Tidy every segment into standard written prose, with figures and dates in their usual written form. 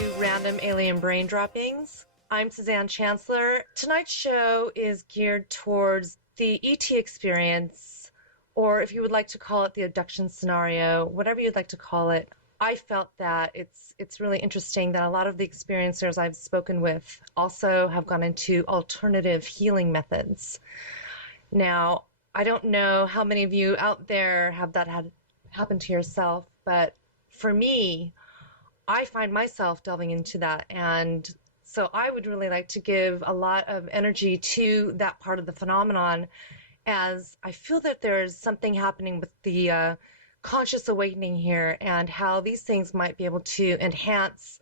to Random Alien Brain Droppings. I'm Suzanne Chancellor. Tonight's show is geared towards the ET experience, or if you would like to call it the abduction scenario, whatever you'd like to call it. I felt that it's really interesting that a lot of the experiencers I've spoken with also have gone into alternative healing methods. Now, I don't know how many of you out there have that had happen to yourself, but for me, I find myself delving into that. And so I would really like to give a lot of energy to that part of the phenomenon, as I feel that there's something happening with the conscious awakening here, and how these things might be able to enhance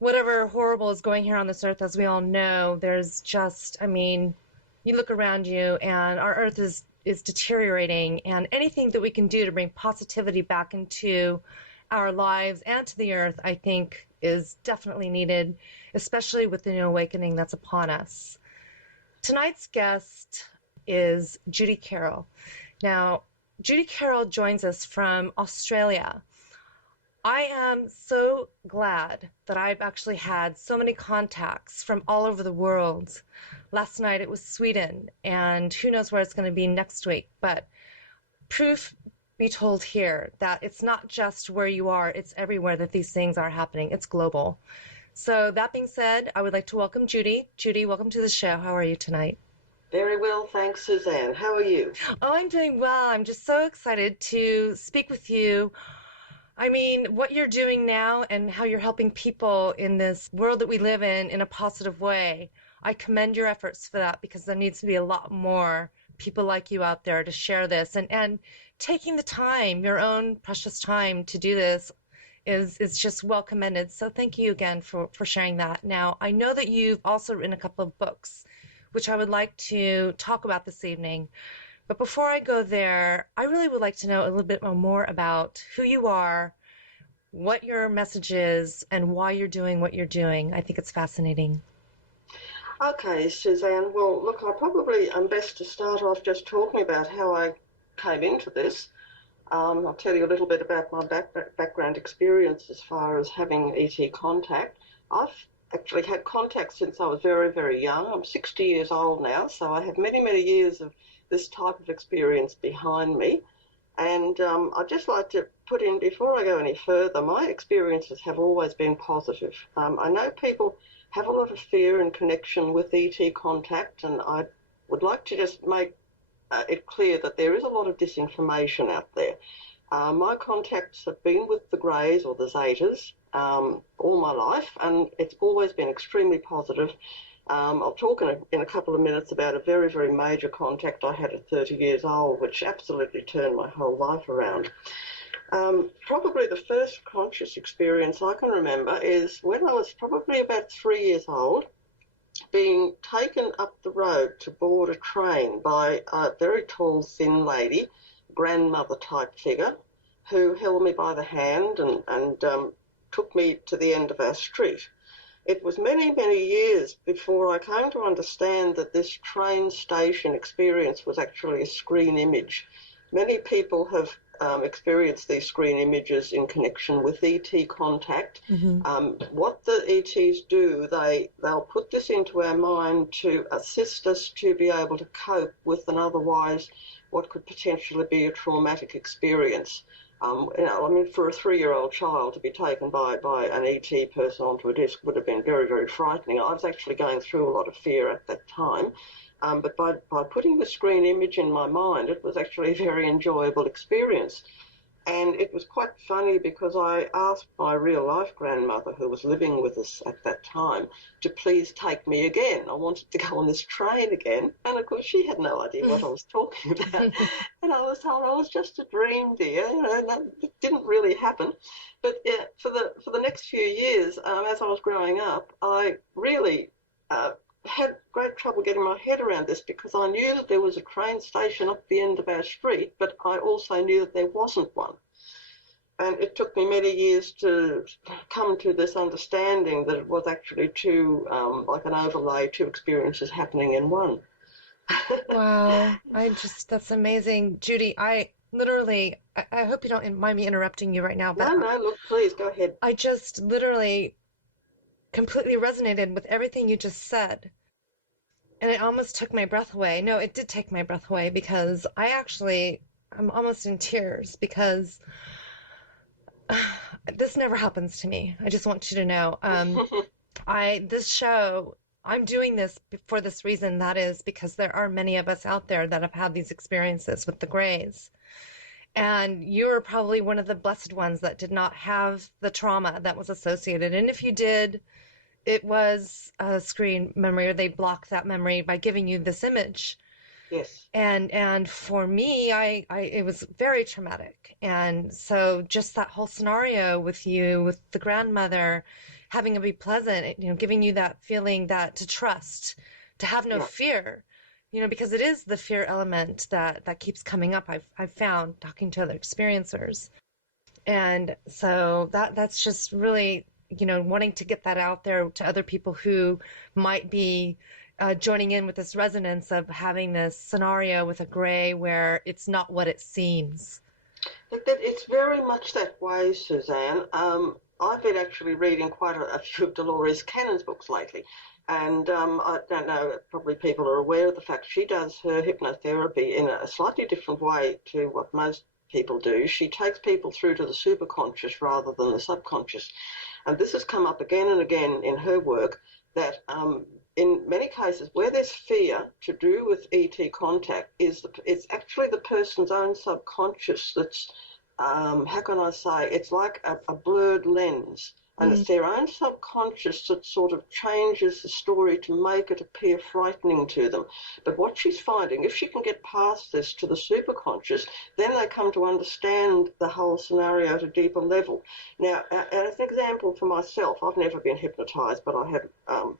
whatever horrible is going here on this earth. As we all know, there's just, I mean, you look around you and our earth is deteriorating, and anything that we can do to bring positivity back into our lives and to the earth, I think, is definitely needed, especially with the new awakening that's upon us. Tonight's guest is Judy Carroll. Now, Judy Carroll joins us from Australia. I am so glad that I've actually had so many contacts from all over the world. Last night it was Sweden, and who knows where it's going to be next week. But proof be told here that it's not just where you are, it's everywhere that these things are happening. It's global. So that being said, I would like to welcome Judy. Judy, welcome to the show. How are you tonight? Very well, thanks, Suzanne. How are you? Oh, I'm doing well. I'm just so excited to speak with you. I mean, what you're doing now and how you're helping people in this world that we live in a positive way. I commend your efforts for that, because there needs to be a lot more people like you out there to share this, and taking the time, your own precious time to do this is just well commended. So thank you again for sharing that. Now, I know that you've also written a couple of books, which I would like to talk about this evening. But before I go there, I really would like to know a little bit more about who you are, what your message is, and why you're doing what you're doing. I think it's fascinating. Okay, Suzanne. Well, look, I probably am best to start off just talking about how I came into this. I'll tell you a little bit about my background experience as far as having ET contact. I've actually had contact since I was very, very young. I'm 60 years old now, so I have many, many years of this type of experience behind me. And I'd just like to put in, before I go any further, my experiences have always been positive. I know people have a lot of fear in connection with ET contact, and I would like to just make it clear that there is a lot of disinformation out there. My contacts have been with the Greys or the Zetas all my life, and it's always been extremely positive. I'll talk in a couple of minutes about a very, very major contact I had at 30 years old, which absolutely turned my whole life around. Probably the first conscious experience I can remember is when I was probably about 3 years old, being taken up the road to board a train by a very tall, thin lady, grandmother type figure, who held me by the hand and took me to the end of our street. It was many, many years before I came to understand that this train station experience was actually a screen image. Many people have experienced these screen images in connection with ET contact. What the ETs do, they'll put this into our mind to assist us to be able to cope with an otherwise what could potentially be a traumatic experience. I mean, for a 3-year-old child to be taken by an ET person onto a disc would have been very, very frightening. I was actually going through a lot of fear at that time. But by putting the screen image in my mind, it was actually a very enjoyable experience. And it was quite funny because I asked my real-life grandmother, who was living with us at that time, to please take me again. I wanted to go on this train again. And, of course, she had no idea what I was talking about. And I was told, I was just a dream, dear. You know, that didn't really happen. But for the next few years, as I was growing up, I really had great trouble getting my head around this, because I knew that there was a train station up the end of our street, but I also knew that there wasn't one. And it took me many years to come to this understanding that it was actually like an overlay, two experiences happening in one. Wow. That's amazing. Judy, I literally, I hope you don't mind me interrupting you right now, but No, look, please, go ahead. I just literally, completely resonated with everything you just said. And it almost took my breath away. No, it did take my breath away because I'm almost in tears because this never happens to me. I just want you to know. This show, I'm doing this for this reason. That is because there are many of us out there that have had these experiences with the Greys. And you are probably one of the blessed ones that did not have the trauma that was associated. And if you did, it was a screen memory, or they blocked that memory by giving you this image. Yes. And for me, I it was very traumatic. And so just that whole scenario with you, with the grandmother, having it be pleasant, giving you that feeling that to trust, to have no Yeah. fear, because it is the fear element that keeps coming up. I've found talking to other experiencers. And so that's just really, wanting to get that out there to other people who might be joining in with this resonance of having this scenario with a Grey where it's not what it seems. It's very much that way, Suzanne. I've been actually reading quite a few of Dolores Cannon's books lately, and I don't know, probably people are aware of the fact she does her hypnotherapy in a slightly different way to what most people do. She takes people through to the superconscious rather than the subconscious. And this has come up again and again in her work that in many cases where there's fear to do with ET contact it's actually the person's own subconscious that's how can I say, it's like a blurred lens. And Mm. it's their own subconscious that sort of changes the story to make it appear frightening to them. But what she's finding, if she can get past this to the superconscious, then they come to understand the whole scenario at a deeper level. Now, as an example for myself, I've never been hypnotised, but I have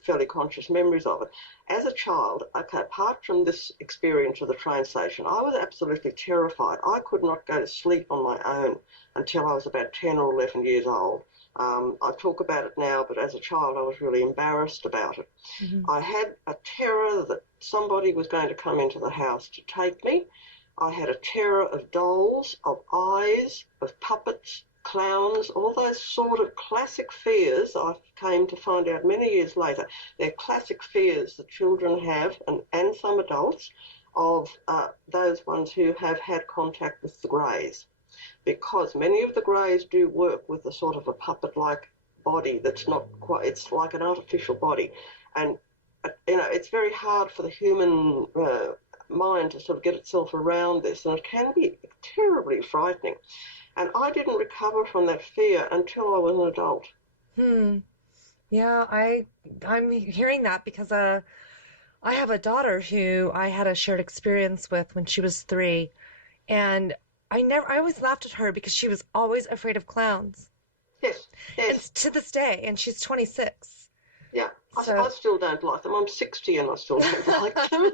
fairly conscious memories of it. As a child, okay, apart from this experience of the train station, I was absolutely terrified. I could not go to sleep on my own until I was about 10 or 11 years old. I talk about it now, but as a child I was really embarrassed about it. Hmm. I had a terror that somebody was going to come into the house to take me. I had a terror of dolls, of eyes, of puppets, clowns, all those sort of classic fears I came to find out many years later. They're classic fears that children have, and some adults, of those ones who have had contact with the Greys, because many of the Greys do work with a sort of a puppet-like body that's not quite, it's like an artificial body. And, it's very hard for the human mind to sort of get itself around this, and it can be terribly frightening. And I didn't recover from that fear until I was an adult. Hmm. Yeah, I'm hearing that because I have a daughter who I had a shared experience with when she was 3, and I always laughed at her because she was always afraid of clowns. Yes, And yes, to this day, and she's 26. yeah. I So, still don't like them. I'm 60 and I still don't like them.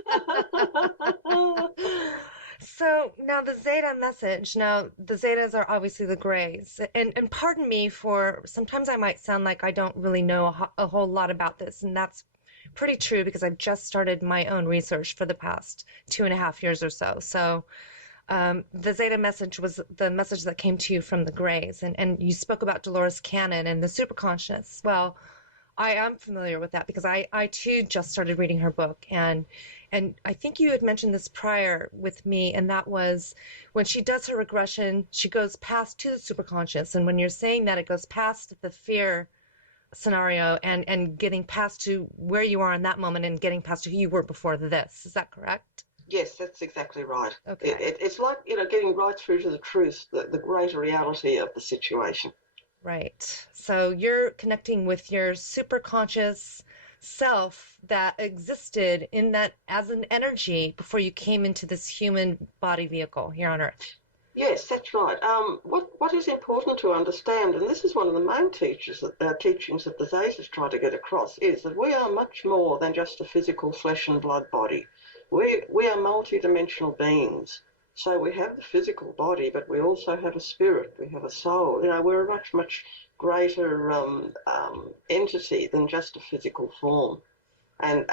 so now the Zeta message. Now the Zetas are obviously the Greys, and pardon me for sometimes I might sound like I don't really know a whole lot about this, and that's pretty true because I've just started my own research for the past 2.5 years or so. So the Zeta message was the message that came to you from the Greys, and you spoke about Dolores Cannon and the superconscious. Well, I am familiar with that because I too just started reading her book, and I think you had mentioned this prior with me, and that was when she does her regression, she goes past to the superconscious, and when you're saying that, it goes past the fear scenario and getting past to where you are in that moment and getting past to who you were before this. Is that correct? Yes, that's exactly right. Okay. It's like, getting right through to the truth, the greater reality of the situation. Right. So you're connecting with your superconscious self that existed in that as an energy before you came into this human body vehicle here on Earth. Yes, that's right. What is important to understand, and this is one of the main teachings that the Zetas try to get across, is that we are much more than just a physical flesh and blood body. We are multidimensional beings. So we have the physical body, but we also have a spirit. We have a soul. We're a much greater entity than just a physical form. And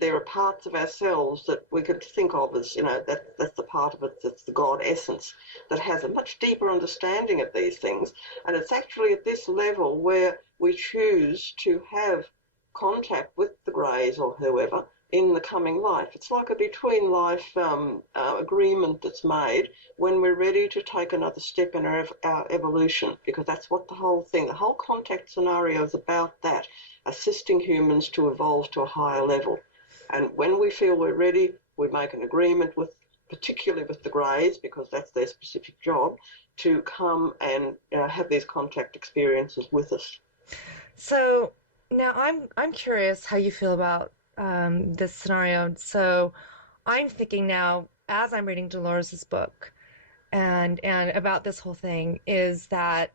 there are parts of ourselves that we could think of as, that's the part of it that's the God essence that has a much deeper understanding of these things. And it's actually at this level where we choose to have contact with the Greys or whoever in the coming life. It's like a between life agreement that's made when we're ready to take another step in our evolution, because that's what the whole contact scenario is about, that assisting humans to evolve to a higher level. And when we feel we're ready, we make an agreement with, particularly with the Greys, because that's their specific job, to come and have these contact experiences with us. So now I'm curious how you feel about this scenario. So I'm thinking now, as I'm reading Dolores's book, and about this whole thing, is that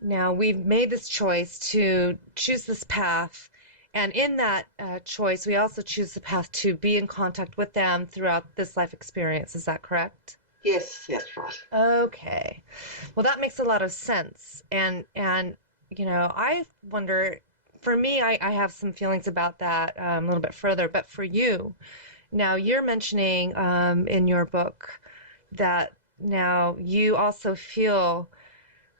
now we've made this choice to choose this path, and in that choice, we also choose the path to be in contact with them throughout this life experience. Is that correct? Yes, that's right. Okay. Well, that makes a lot of sense. And I wonder, for me, I have some feelings about that a little bit further, but for you, now you're mentioning in your book that now you also feel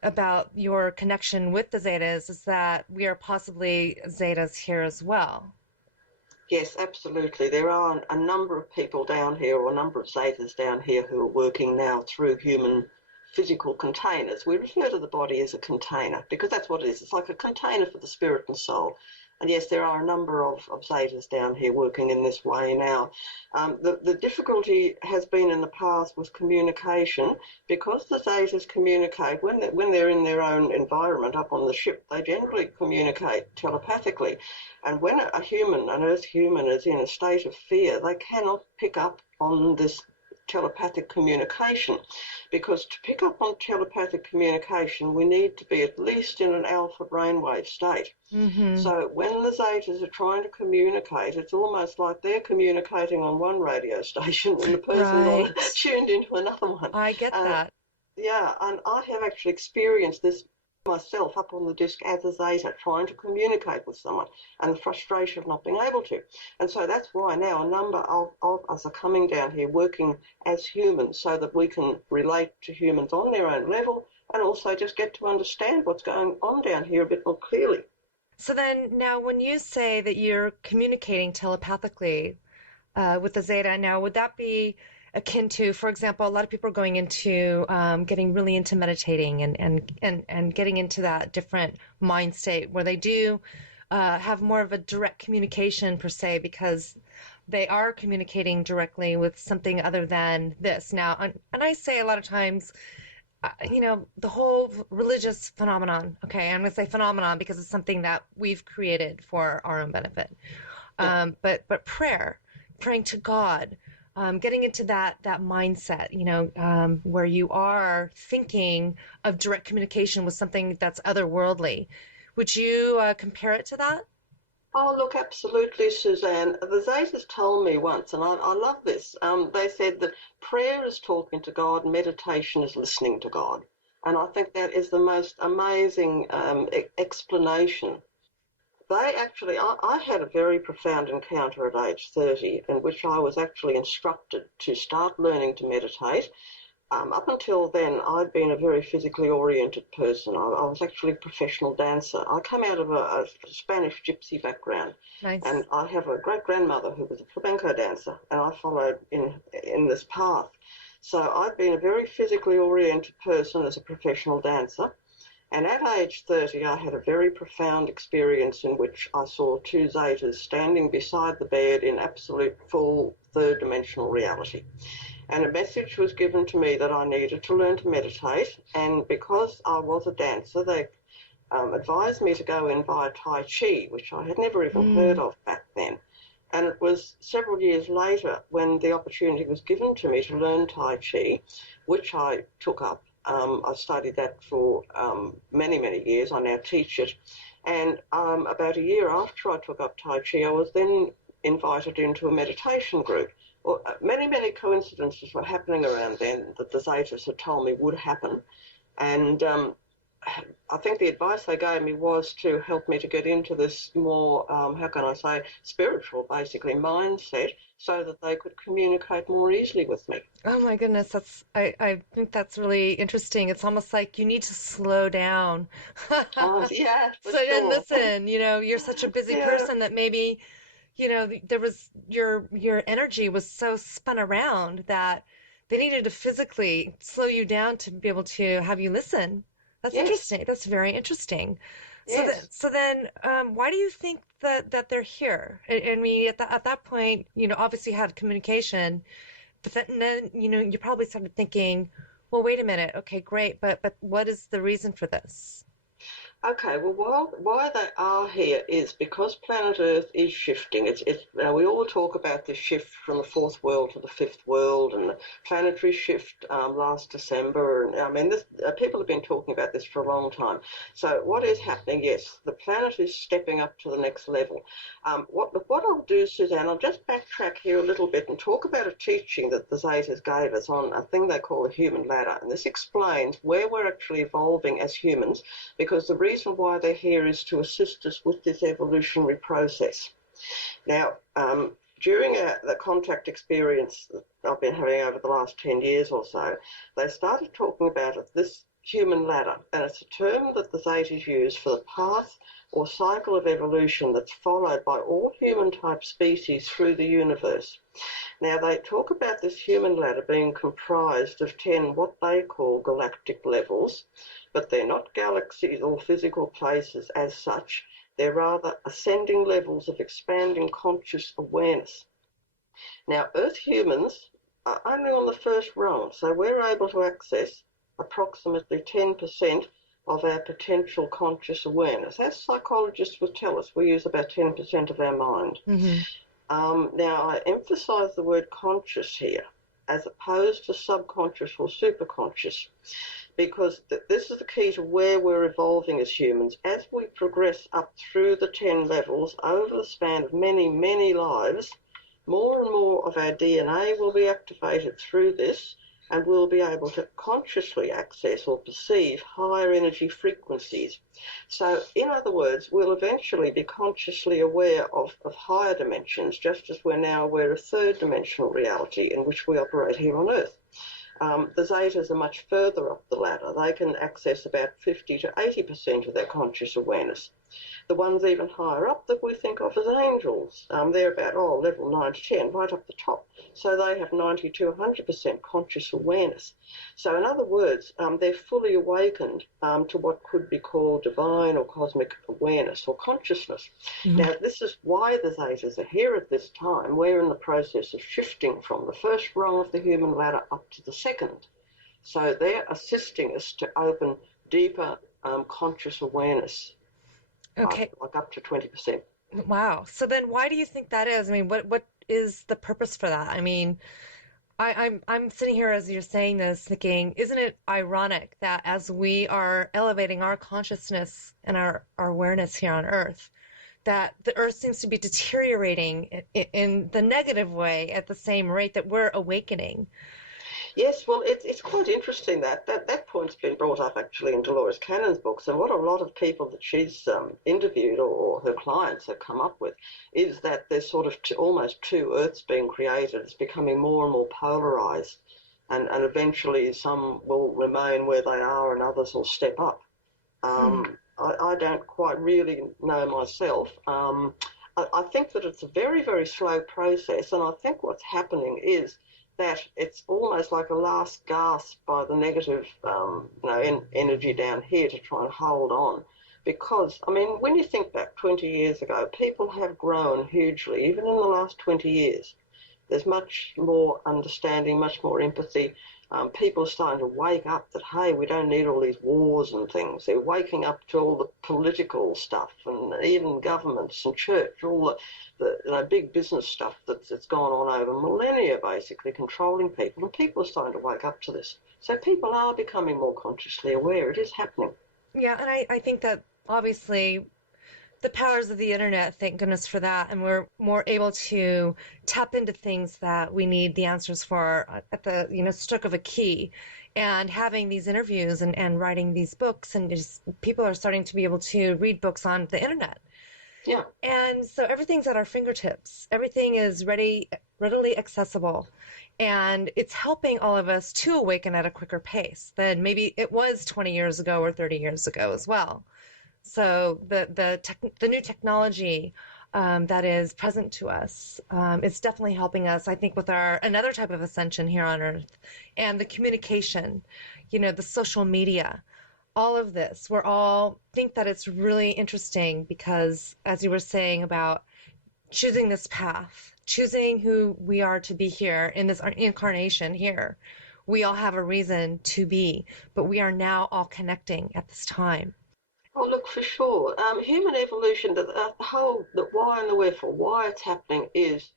about your connection with the Zetas is that we are possibly Zetas here as well. Yes, absolutely. There are a number of people down here, or a number of Zetas down here, who are working now through human physical containers. We refer to the body as a container because that's what it is. It's like a container for the spirit and soul. And yes, there are a number of Zetas down here working in this way now. The difficulty has been in the past with communication, because the Zetas communicate when they're in their own environment up on the ship. They generally communicate telepathically, and when an Earth human, is in a state of fear, they cannot pick up on this telepathic communication, because to pick up on telepathic communication we need to be at least in an alpha brainwave state. Mm-hmm. So when the Zetas are trying to communicate, it's almost like they're communicating on one radio station and the person's Right. tuned into another one. I get that. Yeah, and I have actually experienced this myself up on the disc as a Zeta, trying to communicate with someone, and the frustration of not being able to. And so that's why now a number of us are coming down here working as humans, so that we can relate to humans on their own level and also just get to understand what's going on down here a bit more clearly. So then now when you say that you're communicating telepathically with the Zeta, now would that be akin to, for example, a lot of people are going into getting really into meditating and getting into that different mind state where they do have more of a direct communication per se, because they are communicating directly with something other than this. Now, and I say a lot of times, the whole religious phenomenon, okay, I'm going to say phenomenon because it's something that we've created for our own benefit. Yeah. But praying to God, getting into that mindset, where you are thinking of direct communication with something that's otherworldly. Would you compare it to that? Oh, look, absolutely, Suzanne. The Zetas told me once, and I love this. They said that prayer is talking to God, meditation is listening to God. And I think that is the most amazing explanation. I had a very profound encounter at age 30 in which I was actually instructed to start learning to meditate. Up until then, I'd been a very physically oriented person. I was actually a professional dancer. I come out of a Spanish gypsy background, Nice. and I have a great-grandmother who was a flamenco dancer, and I followed in this path. So I'd been a very physically oriented person as a professional dancer, and at age 30, I had a very profound experience in which I saw two Zetas standing beside the bed in absolute full third-dimensional reality. And a message was given to me that I needed to learn to meditate. And because I was a dancer, they advised me to go in via Tai Chi, which I had never even heard Mm. of back then. And it was several years later when the opportunity was given to me to learn Tai Chi, which I took up. I studied that for many, many years. I now teach it. And about a year after I took up Tai Chi, I was then invited into a meditation group. Well, many, many coincidences were happening around then that the Zetas had told me would happen. And I think the advice they gave me was to help me to get into this more, how can I say, spiritual, basically, mindset so that they could communicate more easily with me. Oh my goodness, I think that's really interesting. It's almost like you need to slow down. Oh, yeah, for So and sure. listen, you're such a busy Yeah, person that maybe, there was your energy was so spun around that they needed to physically slow you down to be able to have you listen. That's yes, interesting. That's very interesting. yes. So then, why do you think that they're here? I mean, at that point, obviously you had communication, but then, you probably started thinking, well, wait a minute. Okay, great, but what is the reason for this? Okay, well, why they are here is because planet Earth is shifting. We all talk about this shift from the fourth world to the fifth world, and the planetary shift last December. And I mean, people have been talking about this for a long time. So what is happening? Yes, the planet is stepping up to the next level. What I'll do, Suzanne, I'll just backtrack here a little bit and talk about a teaching that the Zetas gave us on a thing they call a human ladder, and this explains where we're actually evolving as humans because the reason why they're here is to assist us with this evolutionary process. Now, during the contact experience that I've been having over the last 10 years or so, they started talking about this human ladder, and it's a term that the Zetas use for the path or cycle of evolution that's followed by all human type species through the universe. Now, they talk about this human ladder being comprised of 10 what they call galactic levels, but they're not galaxies or physical places as such. They're rather ascending levels of expanding conscious awareness. Now, Earth humans are only on the first rung, so we're able to access approximately 10% of our potential conscious awareness. As psychologists would tell us, we use about 10% of our mind. Hmm. Now, I emphasize the word conscious here as opposed to subconscious or superconscious because this is the key to where we're evolving as humans. As we progress up through the 10 levels over the span of many, many lives, more and more of our DNA will be activated through this and we'll be able to consciously access or perceive higher energy frequencies. So, in other words, we'll eventually be consciously aware of higher dimensions, just as we're now aware of third dimensional reality in which we operate here on Earth. The Zetas are much further up the ladder. They can access about 50 to 80% of their conscious awareness. The ones even higher up that we think of as angels, they're about level 9 to 10, right up the top. So they have 90 to 100% conscious awareness. So in other words, they're fully awakened to what could be called divine or cosmic awareness or consciousness. Hmm. Now, this is why the Zetas are here at this time. We're in the process of shifting from the first rung of the human ladder up to the second. So they're assisting us to open deeper conscious awareness Okay. like up to 20%. Wow. So then why do you think that is? I mean, what is the purpose for that? I mean, I'm sitting here as you're saying this thinking, isn't it ironic that as we are elevating our consciousness and our awareness here on Earth, that the Earth seems to be deteriorating in the negative way at the same rate that we're awakening? Yes, well, it's quite interesting that point's been brought up actually in Dolores Cannon's books, and what a lot of people that she's interviewed or her clients have come up with is that there's sort of almost two Earths being created. It's becoming more and more polarized, and eventually some will remain where they are and others will step up. Hmm. I don't quite really know myself. I think that it's a very, very slow process, and I think what's happening is that it's almost like a last gasp by the negative, energy down here to try and hold on. Because, I mean, when you think back 20 years ago, people have grown hugely, even in the last 20 years. There's much more understanding, much more empathy. People are starting to wake up that, hey, we don't need all these wars and things. They're waking up to all the political stuff and even governments and church, all the big business stuff that's gone on over millennia, basically controlling people. And people are starting to wake up to this. So people are becoming more consciously aware. It is happening. Yeah, and I think that obviously the powers of the internet, thank goodness for that, and we're more able to tap into things that we need the answers for at the stroke of a key. and having these interviews and writing these books, and just people are starting to be able to read books on the internet. Yeah. And so everything's at our fingertips. Everything is readily accessible. And it's helping all of us to awaken at a quicker pace than maybe it was 20 years ago or 30 years ago as well. So the new technology that is present to us is definitely helping us, I think, with our another type of ascension here on Earth, and the communication, the social media, all of this. We're all think that it's really interesting because, as you were saying about choosing this path, choosing who we are to be here in this incarnation here. We all have a reason to be, but we are now all connecting at this time. Oh, look, for sure. Human evolution, the whole, the why and the wherefore, why it's happening is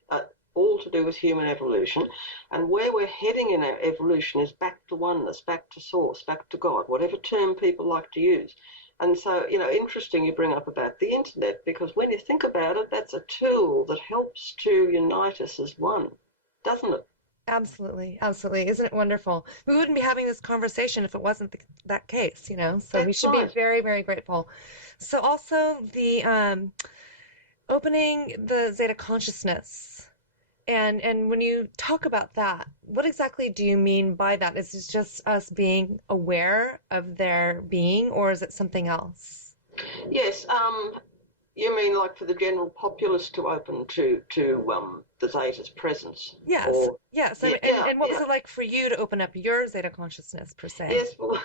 all to do with human evolution. And where we're heading in our evolution is back to oneness, back to source, back to God, whatever term people like to use. And so, interesting you bring up about the internet, because when you think about it, that's a tool that helps to unite us as one, doesn't it? Absolutely, absolutely. Isn't it wonderful? We wouldn't be having this conversation if it wasn't that case. So we That's should be right. very, very grateful. So also the opening the Zeta consciousness. And when you talk about that, what exactly do you mean by that? Is it just us being aware of their being, or is it something else? Yes. You mean like for the general populace to open to the Zeta's presence, Yes, or yes. yeah, And, yeah, and what was yeah. it like for you to open up your Zeta consciousness, per se? Yes, well,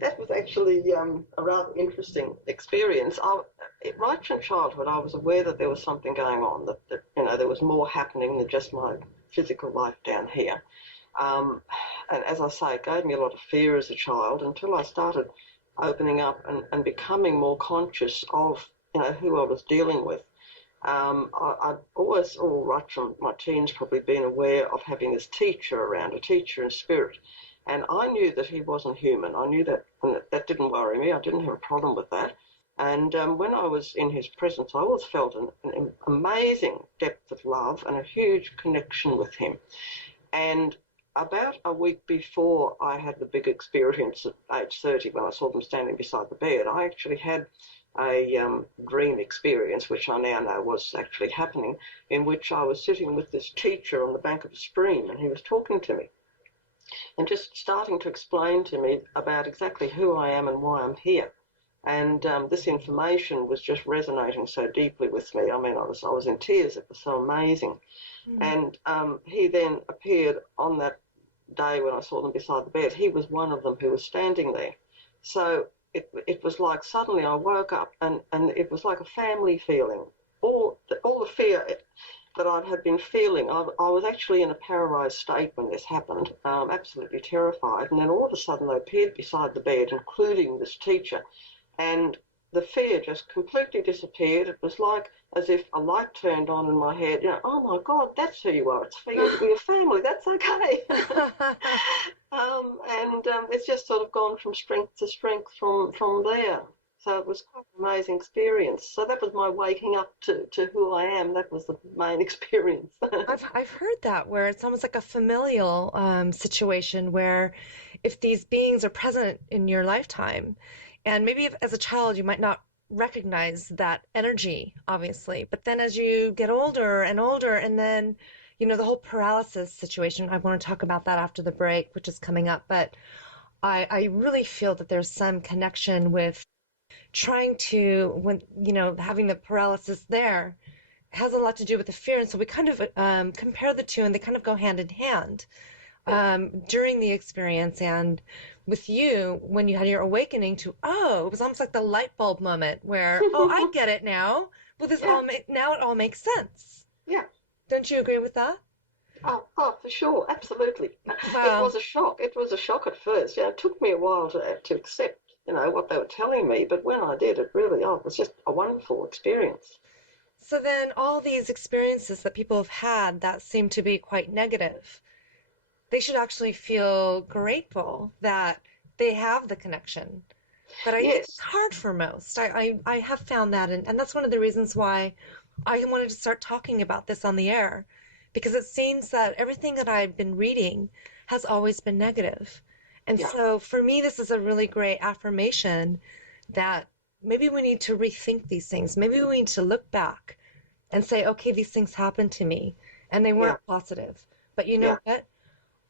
that was actually a rather interesting experience. Right from childhood, I was aware that there was something going on, that there was more happening than just my physical life down here. Um, and as I say, it gave me a lot of fear as a child until I started opening up and becoming more conscious of, who I was dealing with. I'd always, all right from my teens, probably been aware of having this teacher around, a teacher in spirit. And I knew that he wasn't human. I knew that, and that didn't worry me. I didn't have a problem with that. And when I was in his presence, I always felt an amazing depth of love and a huge connection with him. And about a week before I had the big experience at age 30, when I saw them standing beside the bed, I actually had a dream experience, which I now know was actually happening, in which I was sitting with this teacher on the bank of a stream, and he was talking to me and just starting to explain to me about exactly who I am and why I'm here. And this information was just resonating so deeply with me. I mean, I was in tears. It was so amazing. Hmm. And he then appeared on that day when I saw them beside the bed. He was one of them who was standing there. So it was like suddenly I woke up, and it was like a family feeling. All the fear that I had been feeling, I was actually in a paralysed state when this happened, absolutely terrified. And then all of a sudden they appeared beside the bed, including this teacher, and the fear just completely disappeared. It was like as if a light turned on in my head. Oh my God, that's who you are. It's for you to be a family. That's okay. And it's just sort of gone from strength to strength from there. So it was quite an amazing experience. So that was my waking up to who I am. That was the main experience. I've heard that where it's almost like a familial situation where if these beings are present in your lifetime, and maybe if, as a child you might not recognize that energy, obviously, but then as you get older and older, and then the whole paralysis situation. I want to talk about that after the break, which is coming up, but I really feel that there's some connection with trying to when having the paralysis there has a lot to do with the fear. And so we kind of compare the two, and they kind of go hand in hand Yeah, during the experience. And with you, when you had your awakening to, it was almost like the light bulb moment where, I get it now. Well, yeah, now it all makes sense. yeah. Don't you agree with that? Oh, for sure, absolutely. It Wow. was a shock. It was a shock at first. It took me a while to accept, what they were telling me. But when I did, it was just a wonderful experience. So then all these experiences that people have had that seem to be quite negative, they should actually feel grateful that they have the connection. But I think it's Yes, hard for most. I have found that, and that's one of the reasons why I wanted to start talking about this on the air, because it seems that everything that I've been reading has always been negative. And Yeah. so for me, this is a really great affirmation that maybe we need to rethink these things. Maybe we need to look back and say, okay, these things happened to me and they Yeah. weren't positive. But you Yeah. know what?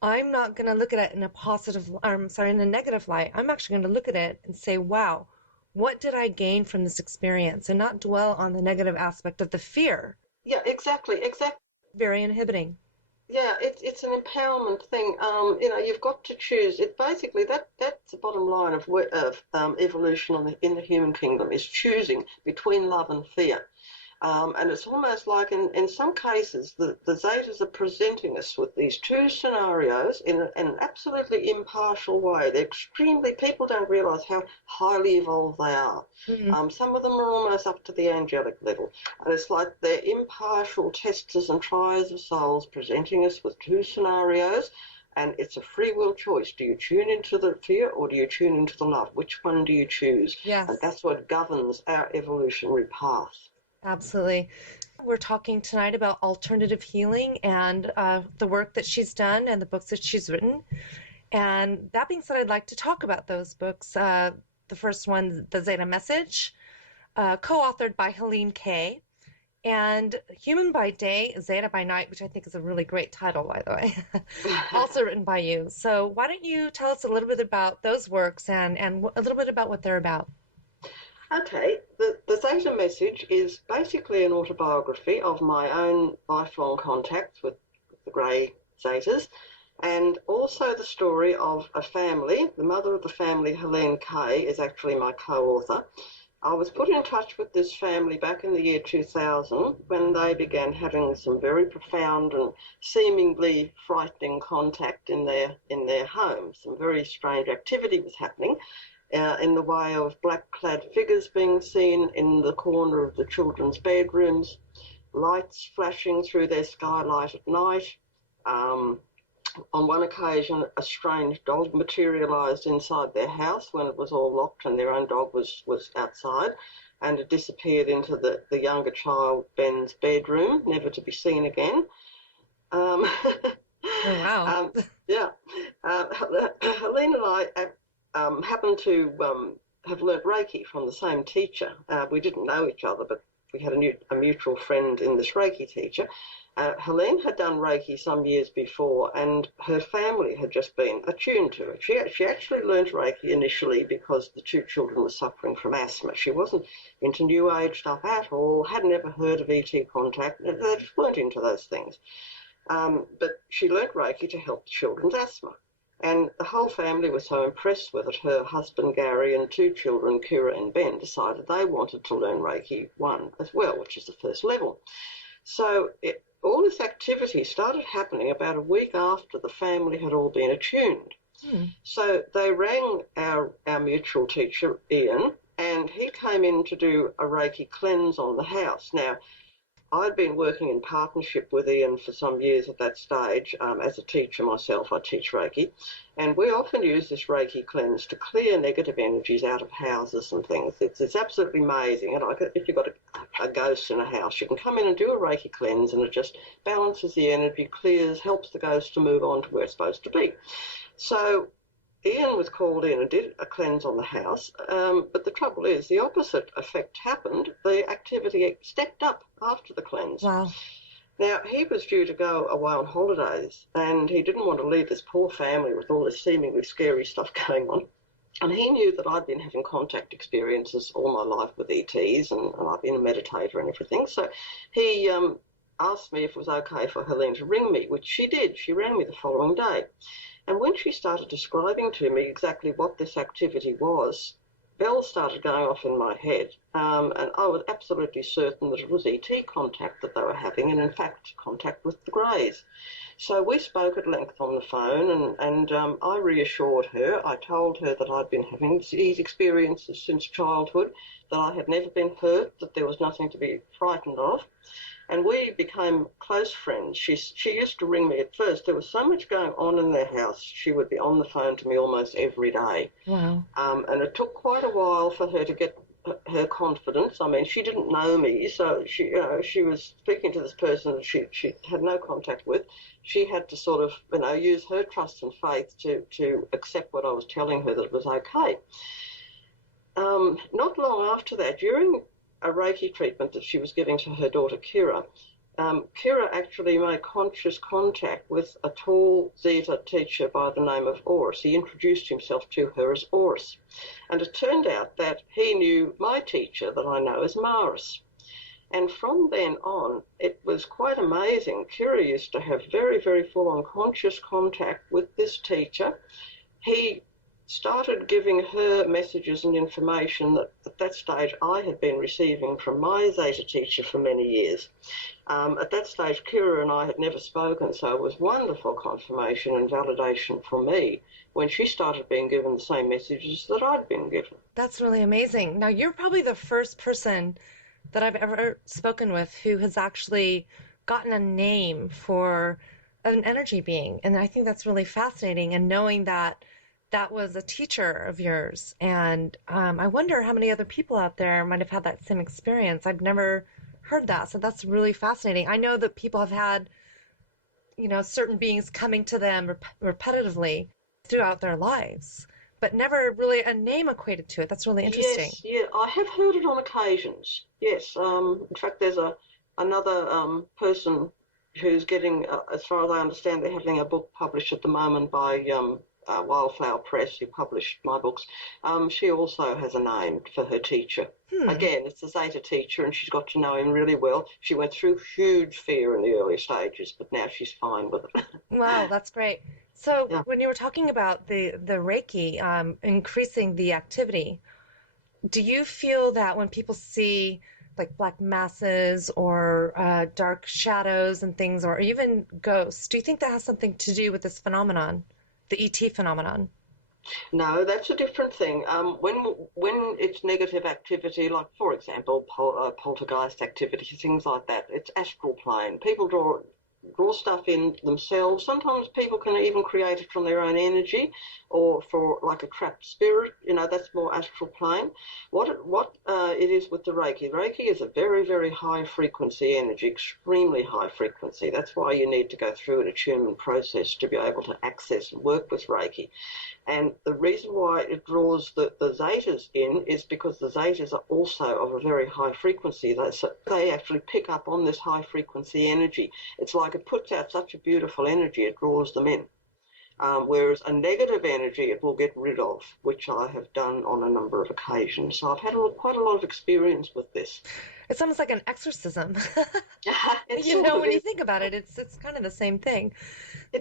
I'm not going to look at it in a positive, I'm sorry, in a negative light. I'm actually going to look at it and say, wow, what did I gain from this experience? And not dwell on the negative aspect of the fear. Yeah. Exactly. Exactly. Very inhibiting. Yeah, it's an empowerment thing. You've got to choose. It basically that's the bottom line of evolution in the human kingdom is choosing between love and fear. And it's almost like in some cases, the Zetas are presenting us with these two scenarios in an absolutely impartial way. People don't realise how highly evolved they are. Mm, Some of them are almost up to the angelic level. And it's like they're impartial testers and triers of souls presenting us with two scenarios. And it's a free will choice. Do you tune into the fear or do you tune into the love? Which one do you choose? And yes, that's what governs our evolutionary path. absolutely. We're talking tonight about alternative healing and the work that she's done and the books that she's written. And that being said, I'd like to talk about those books. The first one, The Zeta Message, co-authored by Helene Kay, and Human by Day, Zeta by Night, which I think is a really great title, by the way, also written by you. So why don't you tell us a little bit about those works and a little bit about what they're about? Okay, the Zeta Message is basically an autobiography of my own lifelong contacts with the grey Zetas, and also the story of a family. The mother of the family, Helene Kay, is actually my co-author. I was put in touch with this family back in the year 2000 when they began having some very profound and seemingly frightening contact in their home. Some very strange activity was happening in the way of black-clad figures being seen in the corner of the children's bedrooms, lights flashing through their skylight at night. Um, on one occasion, a strange dog materialised inside their house when it was all locked and their own dog was outside, and it disappeared into the younger child Ben's bedroom, never to be seen again. Um, Oh, wow. um, yeah, Helene and I happened to have learnt Reiki from the same teacher. We didn't know each other, but we had a mutual friend in this Reiki teacher. Helene had done Reiki some years before, and her family had just been attuned to it. She actually learnt Reiki initially because the two children were suffering from asthma. She wasn't into New Age stuff at all, had never heard of ET contact. They just weren't into those things. But she learnt Reiki to help the children's asthma. And the whole family was so impressed with it. Her husband Gary and two children, Kira and Ben, decided they wanted to learn Reiki 1 as well, which is the first level. So all this activity started happening about a week after the family had all been attuned. Hmm. So they rang our mutual teacher, Ian, and he came in to do a Reiki cleanse on the house. Now, I'd been working in partnership with Ian for some years at that stage. As a teacher myself, I teach Reiki, and we often use this Reiki cleanse to clear negative energies out of houses and things. It's absolutely amazing. And if you've got a ghost in a house, you can come in and do a Reiki cleanse, and it just balances the energy, clears, helps the ghost to move on to where it's supposed to be. So Ian was called in and did a cleanse on the house, but the trouble is the opposite effect happened. The activity stepped up after the cleanse. Wow. Now, he was due to go away on holidays, and he didn't want to leave this poor family with all this seemingly scary stuff going on. And he knew that I'd been having contact experiences all my life with ETs, and I've been a meditator and everything. So he asked me if it was okay for Helene to ring me, which she did. She rang me the following day. And when she started describing to me exactly what this activity was, bells started going off in my head, and I was absolutely certain that it was ET contact that they were having, and in fact contact with the Greys. So we spoke at length on the phone, and I reassured her. I told her that I'd been having these experiences since childhood, that I had never been hurt, that there was nothing to be frightened of. And we became close friends. She used to ring me at first. There was so much going on in their house. She would be on the phone to me almost every day. Wow. And it took quite a while for her to get her confidence. I mean, she didn't know me, so she was speaking to this person that she had no contact with. She had to sort of, use her trust and faith to accept what I was telling her, that it was okay. Not long after that, during a Reiki treatment that she was giving to her daughter Kira, Kira actually made conscious contact with a tall Zeta teacher by the name of Oris. He introduced himself to her as Oris. And it turned out that he knew my teacher that I know as Maris. And from then on, it was quite amazing. Kira used to have very, very full-on conscious contact with this teacher. He started giving her messages and information that at that stage I had been receiving from my Zeta teacher for many years. At that stage, Kira and I had never spoken, so it was wonderful confirmation and validation for me when she started being given the same messages that I'd been given. That's really amazing. Now, you're probably the first person that I've ever spoken with who has actually gotten a name for an energy being. And I think that's really fascinating. And knowing that that was a teacher of yours. And I wonder how many other people out there might have had that same experience. I've never heard that. So that's really fascinating. I know that people have had, certain beings coming to them repetitively throughout their lives, but never really a name equated to it. That's really interesting. Yes, yeah, I have heard it on occasions. Yes, in fact, there's another person who's getting, as far as I understand, they're having a book published at the moment by Wildflower Press, who published my books. She also has a name for her teacher. Again, it's a Zeta teacher, and she's got to know him really well. She went through huge fear in the early stages, but now she's fine with it. Wow, that's great. So Yeah. when you were talking about the Reiki increasing the activity, do you feel that when people see like black masses or dark shadows and things, or even ghosts, do you think that has something to do with this phenomenon, the ET phenomenon? No, that's a different thing. When it's negative activity, like for example poltergeist activity, things like that, it's astral plane. People draw stuff in themselves. Sometimes people can even create it from their own energy, or for like a trapped spirit. That's more astral plane. What it is with the Reiki. Reiki is a very, very high frequency energy, extremely high frequency. That's why you need to go through an attunement process to be able to access and work with Reiki. And the reason why it draws the Zetas in is because the Zetas are also of a very high frequency. They actually pick up on this high frequency energy. It's like it puts out such a beautiful energy, it draws them in. Whereas a negative energy it will get rid of, which I have done on a number of occasions. So I've had quite a lot of experience with this. It's almost like an exorcism. It When you think about it, it's kind of the same thing.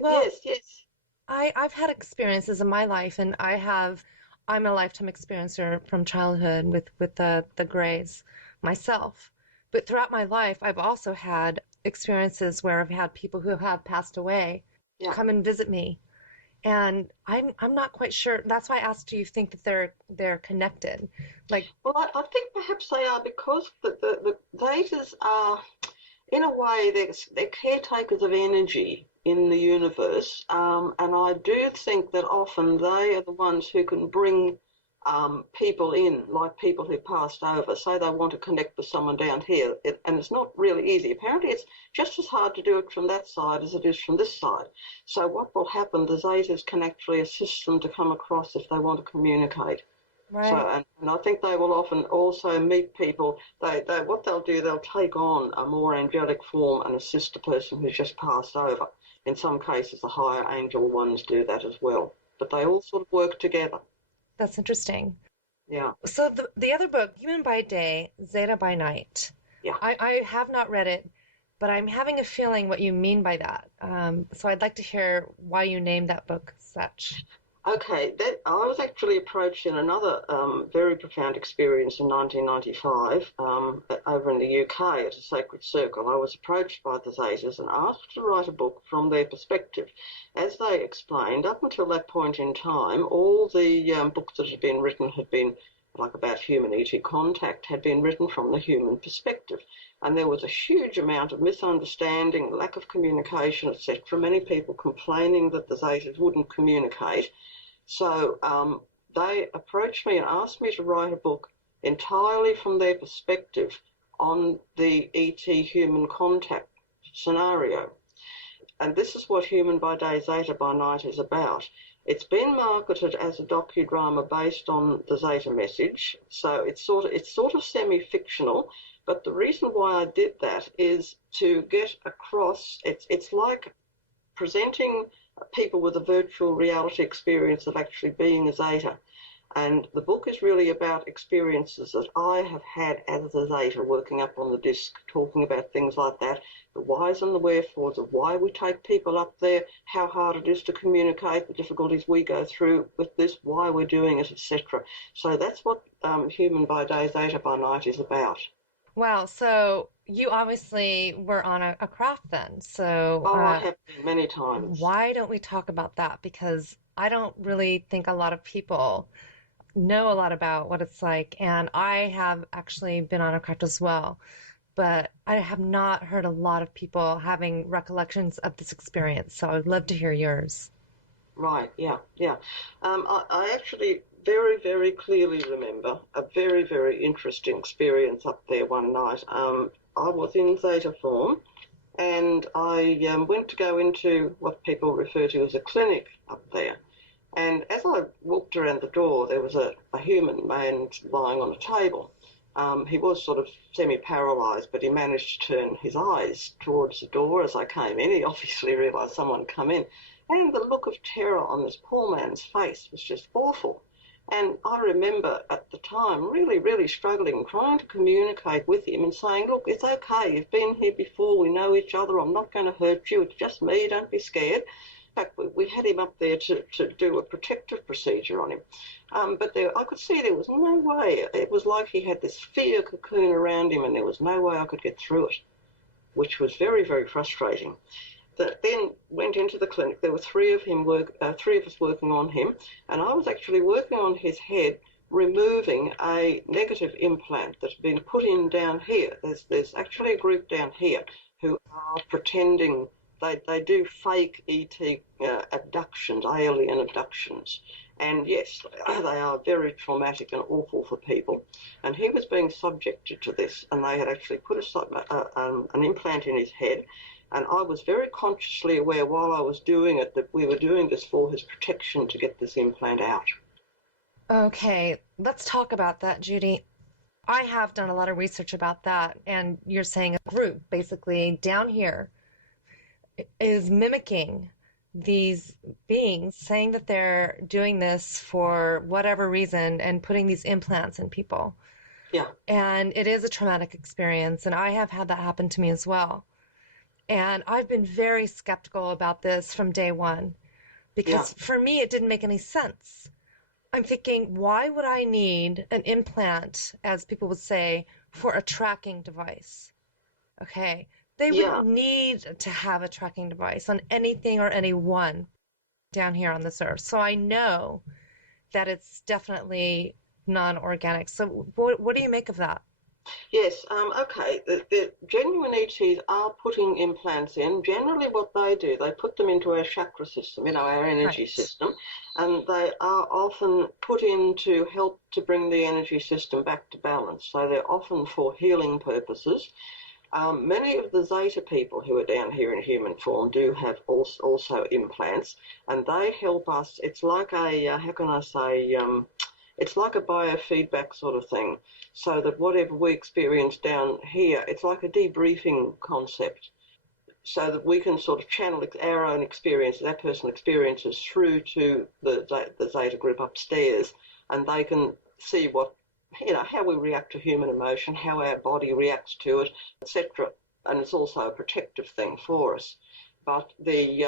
Well, yes, yes. I've had experiences in my life, and I'm a lifetime experiencer from childhood with the Greys myself. But throughout my life, I've also had experiences where I've had people who have passed away Yeah. come and visit me. And I'm not quite sure. That's why I asked, do you think that they're connected? Like, Well, I think perhaps they are, because the Zetas are, in a way, they're caretakers of energy in the universe, and I do think that often they are the ones who can bring people in, like people who passed over. Say they want to connect with someone down here, and it's not really easy. Apparently, it's just as hard to do it from that side as it is from this side. So what will happen, the Zetas can actually assist them to come across if they want to communicate. So, right. and I think they will often also meet people. What they'll do, they'll take on a more angelic form and assist the person who's just passed over. In some cases, the higher angel ones do that as well. But they all sort of work together. That's interesting. Yeah, So the other book, Human by Day, Zeta by Night. yeah. I have not read it, but I'm having a feeling what you mean by that. So I'd like to hear why you named that book such. Okay, that I was actually approached in another very profound experience in 1995 over in the UK at a sacred circle. I was approached by the Zetas and asked to write a book from their perspective. As they explained, up until that point in time, all the books that had been like about human ET contact, had been written from the human perspective. And there was a huge amount of misunderstanding, lack of communication, etc. Many people complaining that the Zetas wouldn't communicate. So they approached me and asked me to write a book entirely from their perspective on the ET human contact scenario. And this is what Human by Day, Zeta by Night is about. It's been marketed as a docudrama based on the Zeta Message, so it's sort of semi-fictional. But the reason why I did that is to get across. It's like presenting people with a virtual reality experience of actually being a Zeta. And the book is really about experiences that I have had as a Zeta, working up on the disc, talking about things like that, the whys and the wherefores of why we take people up there, how hard it is to communicate, the difficulties we go through with this, why we're doing it, etc. So that's what Human by Day, Zeta by Night is about. Wow, so you obviously were on a craft then. So Oh, I have been many times. why don't we talk about that? Because I don't really think a lot of people know a lot about what it's like. And I have actually been on a craft as well, but I have not heard a lot of people having recollections of this experience. So I would love to hear yours. Right, yeah, yeah. I actually very, very clearly remember a very, very interesting experience up there one night. I was in Zeta form, and I went to go into what people refer to as a clinic up there. And as I walked around the door, there was a human man lying on a table. He was sort of semi-paralysed, but he managed to turn his eyes towards the door as I came in. He obviously realised someone had come in. And the look of terror on this poor man's face was just awful. And I remember at the time really, really struggling, trying to communicate with him and saying, look, it's okay. You've been here before. We know each other. I'm not going to hurt you. It's just me. Don't be scared. In fact, we had him up there to do a protective procedure on him. But I could see there was no way. It was like he had this fear cocoon around him and there was no way I could get through it, which was very, very frustrating. Then went into the clinic. There were three of us working on him, and I was actually working on his head, removing a negative implant that's been put in down here. There's actually a group down here who are pretending they do fake ET abductions, alien abductions. And yes, they are very traumatic and awful for people. And he was being subjected to this, and they had actually put an implant in his head. And I was very consciously aware while I was doing it that we were doing this for his protection to get this implant out. Okay, let's talk about that, Judy. I have done a lot of research about that, and you're saying a group basically down here is mimicking these beings, saying that they're doing this for whatever reason and putting these implants in people. Yeah, And it is a traumatic experience, and I have had that happen to me as well. And I've been very skeptical about this from day one yeah, because for me, it didn't make any sense. I'm thinking, why would I need an implant, as people would say, for a tracking device? Okay. They yeah. wouldn't need to have a tracking device on anything or anyone down here on this earth. So I know that it's definitely non-organic. So what do you make of that? Yes, okay. The genuine ETs are putting implants in. Generally, what they do, they put them into our chakra system, our energy Right. system, and they are often put in to help to bring the energy system back to balance. So they're often for healing purposes. Many of the Zeta people who are down here in human form do have also implants, and they help us. It's like how can I say, it's like a biofeedback sort of thing, so that whatever we experience down here, it's like a debriefing concept, so that we can sort of channel our own experiences, our personal experiences, through to the Zeta group upstairs, and they can see how we react to human emotion, how our body reacts to it, etc. And it's also a protective thing for us. But the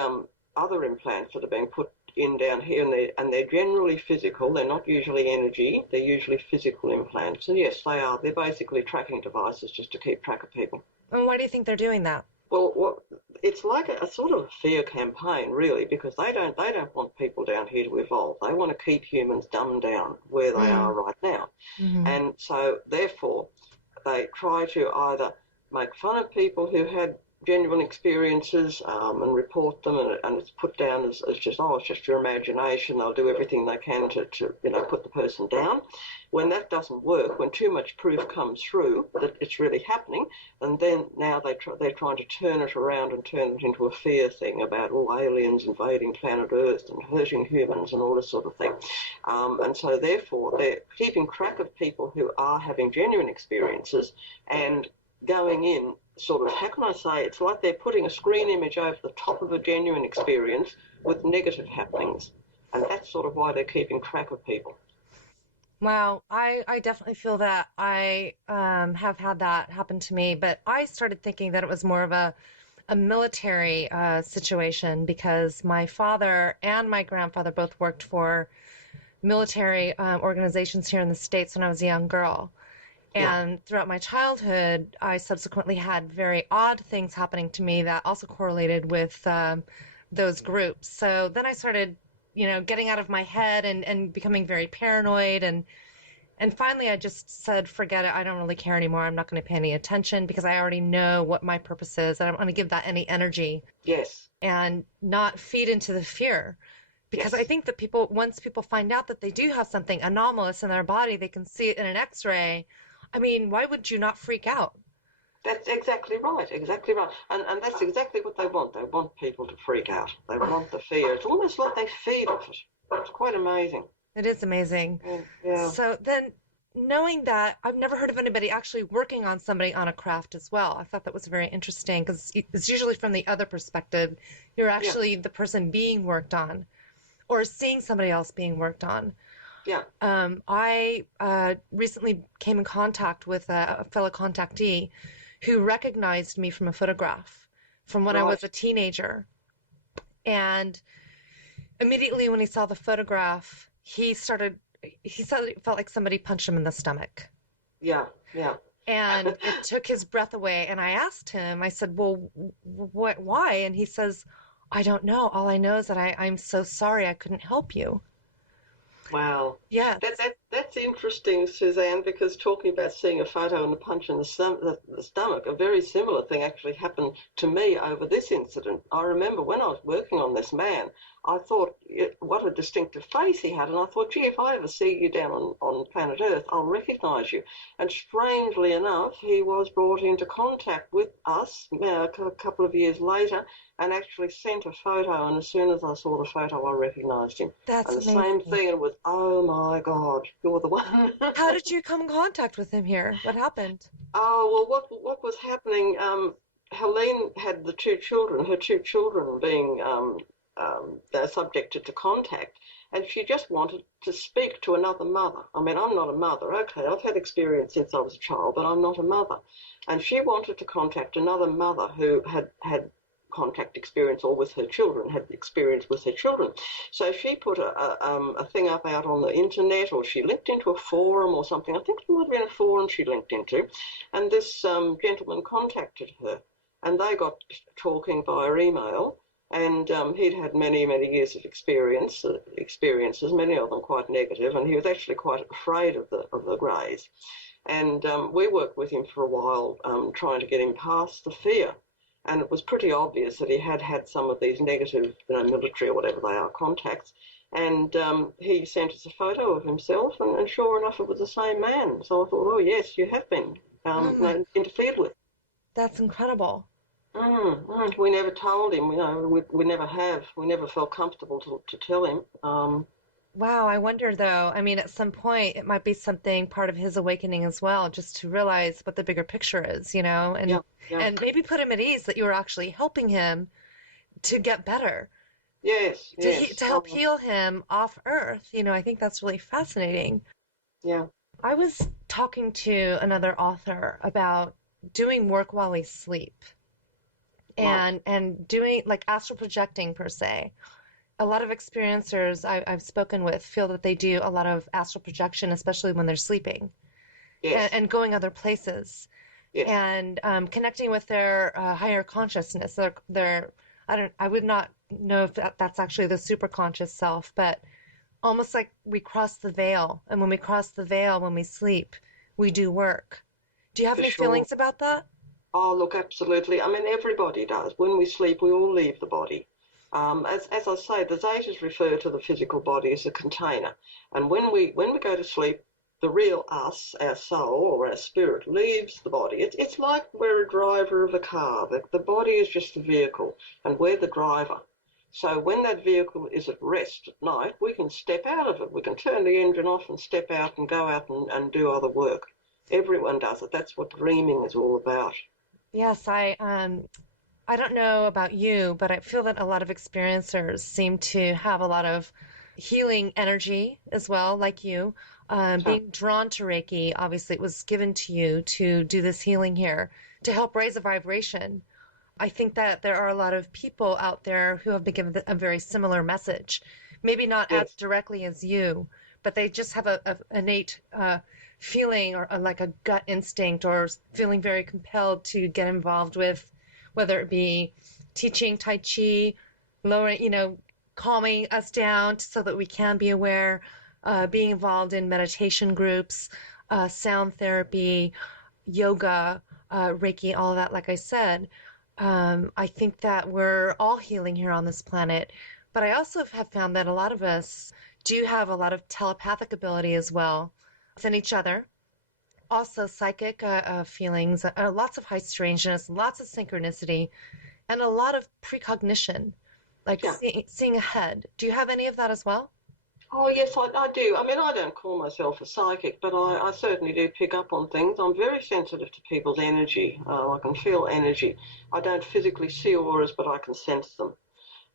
other implants that are being put in down here, and they're generally physical. They're not usually energy. They're usually physical implants. And yes, they are. They're basically tracking devices just to keep track of people. And why do you think they're doing that? Well, it's like a sort of fear campaign, really, because they don't want people down here to evolve. They want to keep humans dumbed down where they are Mm, right now. hmm And so, therefore, they try to either make fun of people who had genuine experiences and report them, and it's put down as just, oh, it's just your imagination. They'll do everything they can to put the person down. When that doesn't work, when too much proof comes through that it's really happening, and then now they're trying to turn it around and turn it into a fear thing about all aliens invading planet Earth and hurting humans and all this sort of thing. And so therefore they're keeping track of people who are having genuine experiences and going in sort of, how can I say, it's like they're putting a screen image over the top of a genuine experience with negative happenings. And that's sort of why they're keeping track of people. Wow, I definitely feel that. I have had that happen to me, but I started thinking that it was more of a military situation because my father and my grandfather both worked for military organizations here in the States when I was a young girl. Yeah. And throughout my childhood, I subsequently had very odd things happening to me that also correlated with those groups. So then I started, getting out of my head and becoming very paranoid. And finally, I just said, forget it. I don't really care anymore. I'm not going to pay any attention because I already know what my purpose is. I don't want to give that any energy Yes. and not feed into the fear. Because I Yes. think that once people find out that they do have something anomalous in their body, they can see it in an x-ray. I mean, why would you not freak out? That's exactly right, exactly right. And that's exactly what they want. They want people to freak out. They want the fear. It's almost like they feed off it. It's quite amazing. It is amazing. Yeah, yeah, So then, knowing that, I've never heard of anybody actually working on somebody on a craft as well. I thought that was very interesting because it's usually from the other perspective. You're yeah, actually the person being worked on or seeing somebody else being worked on. yeah. I recently came in contact with a fellow contactee who recognized me from a photograph from when I was Right. a teenager. And immediately when he saw the photograph, he said it felt like somebody punched him in the stomach. Yeah, yeah. And it took his breath away. And I asked him, I said, well, why? And he says, I don't know. All I know is that I'm so sorry I couldn't help you. Wow. That, Yes, that that's interesting, Suzanne, because talking about seeing a photo and a punch in the stomach, a very similar thing actually happened to me over this incident. I remember when I was working on this man, I thought, what a distinctive face he had, and I thought, gee, if I ever see you down on planet Earth, I'll recognise you. And strangely enough, he was brought into contact with us a couple of years later and actually sent a photo, and as soon as I saw the photo, I recognised him. that's And the same amazing. thing, and it was, oh my God, you're the one. How did you come in contact with him here? What happened? Oh, well, what was happening? Helene had the two children, her two children being they're subjected to contact, and she just wanted to speak to another mother. I mean, I'm not a mother. Okay, I've had experience since I was a child, but I'm not a mother. And she wanted to contact another mother who had contact experience or with her children, had experience with her children. So she put a thing up out on the internet, or she linked into a forum or something. I think it might have been a forum she linked into. And this gentleman contacted her, and they got talking via email. And he'd had many, many years of experiences, many of them quite negative, and he was actually quite afraid of the greys. And we worked with him for a while, trying to get him past the fear. And it was pretty obvious that he had had some of these negative, military or whatever they are, contacts. And he sent us a photo of himself, and sure enough, it was the same man. So I thought, oh yes, you have been Mm, interfered with. that's incredible. We never told him, we never have. We never felt comfortable to tell him. Wow, I wonder though, I mean, at some point it might be something part of his awakening as well, just to realize what the bigger picture is, Yeah, yeah. and maybe put him at ease that you were actually helping him to get better, Yes, to yes. help heal him off Earth. I think that's really fascinating. Yeah. I was talking to another author about doing work while we sleep Right. and doing like astral projecting per se. A lot of experiencers I've spoken with feel that they do a lot of astral projection, especially when they're sleeping Yes, and going other places yes. and connecting with their higher consciousness. I would not know if that's actually the superconscious self, but almost like we cross the veil. And when we cross the veil, when we sleep, we do work. Do you have For any sure. feelings about that? Oh, look, absolutely. I mean, everybody does. When we sleep, we all leave the body. As I say, the Zetas refer to the physical body as a container. And when we go to sleep, the real us, our soul or our spirit, leaves the body. It's like we're a driver of a car. The body is just the vehicle, and we're the driver. So when that vehicle is at rest at night, we can step out of it. We can turn the engine off and step out and go out and do other work. Everyone does it. That's what dreaming is all about. Yes, I don't know about you, but I feel that a lot of experiencers seem to have a lot of healing energy as well, like you. So, Being drawn to Reiki, obviously, it was given to you to do this healing here to help raise a vibration. I think that there are a lot of people out there who have been given a very similar message. Maybe not as yes, directly as you, but they just have a innate feeling or like a gut instinct or feeling very compelled to get involved with, whether it be teaching Tai Chi, lowering, calming us down so that we can be aware, being involved in meditation groups, sound therapy, yoga, Reiki, all of that, like I said. I think that we're all healing here on this planet. But I also have found that a lot of us do have a lot of telepathic ability as well within each other. Also, psychic feelings, lots of high strangeness, lots of synchronicity, and a lot of precognition, like yeah. seeing ahead. Do you have any of that as well? Oh, yes, I do. I mean, I don't call myself a psychic, but I certainly do pick up on things. I'm very sensitive to people's energy. I can feel energy. I don't physically see auras, but I can sense them.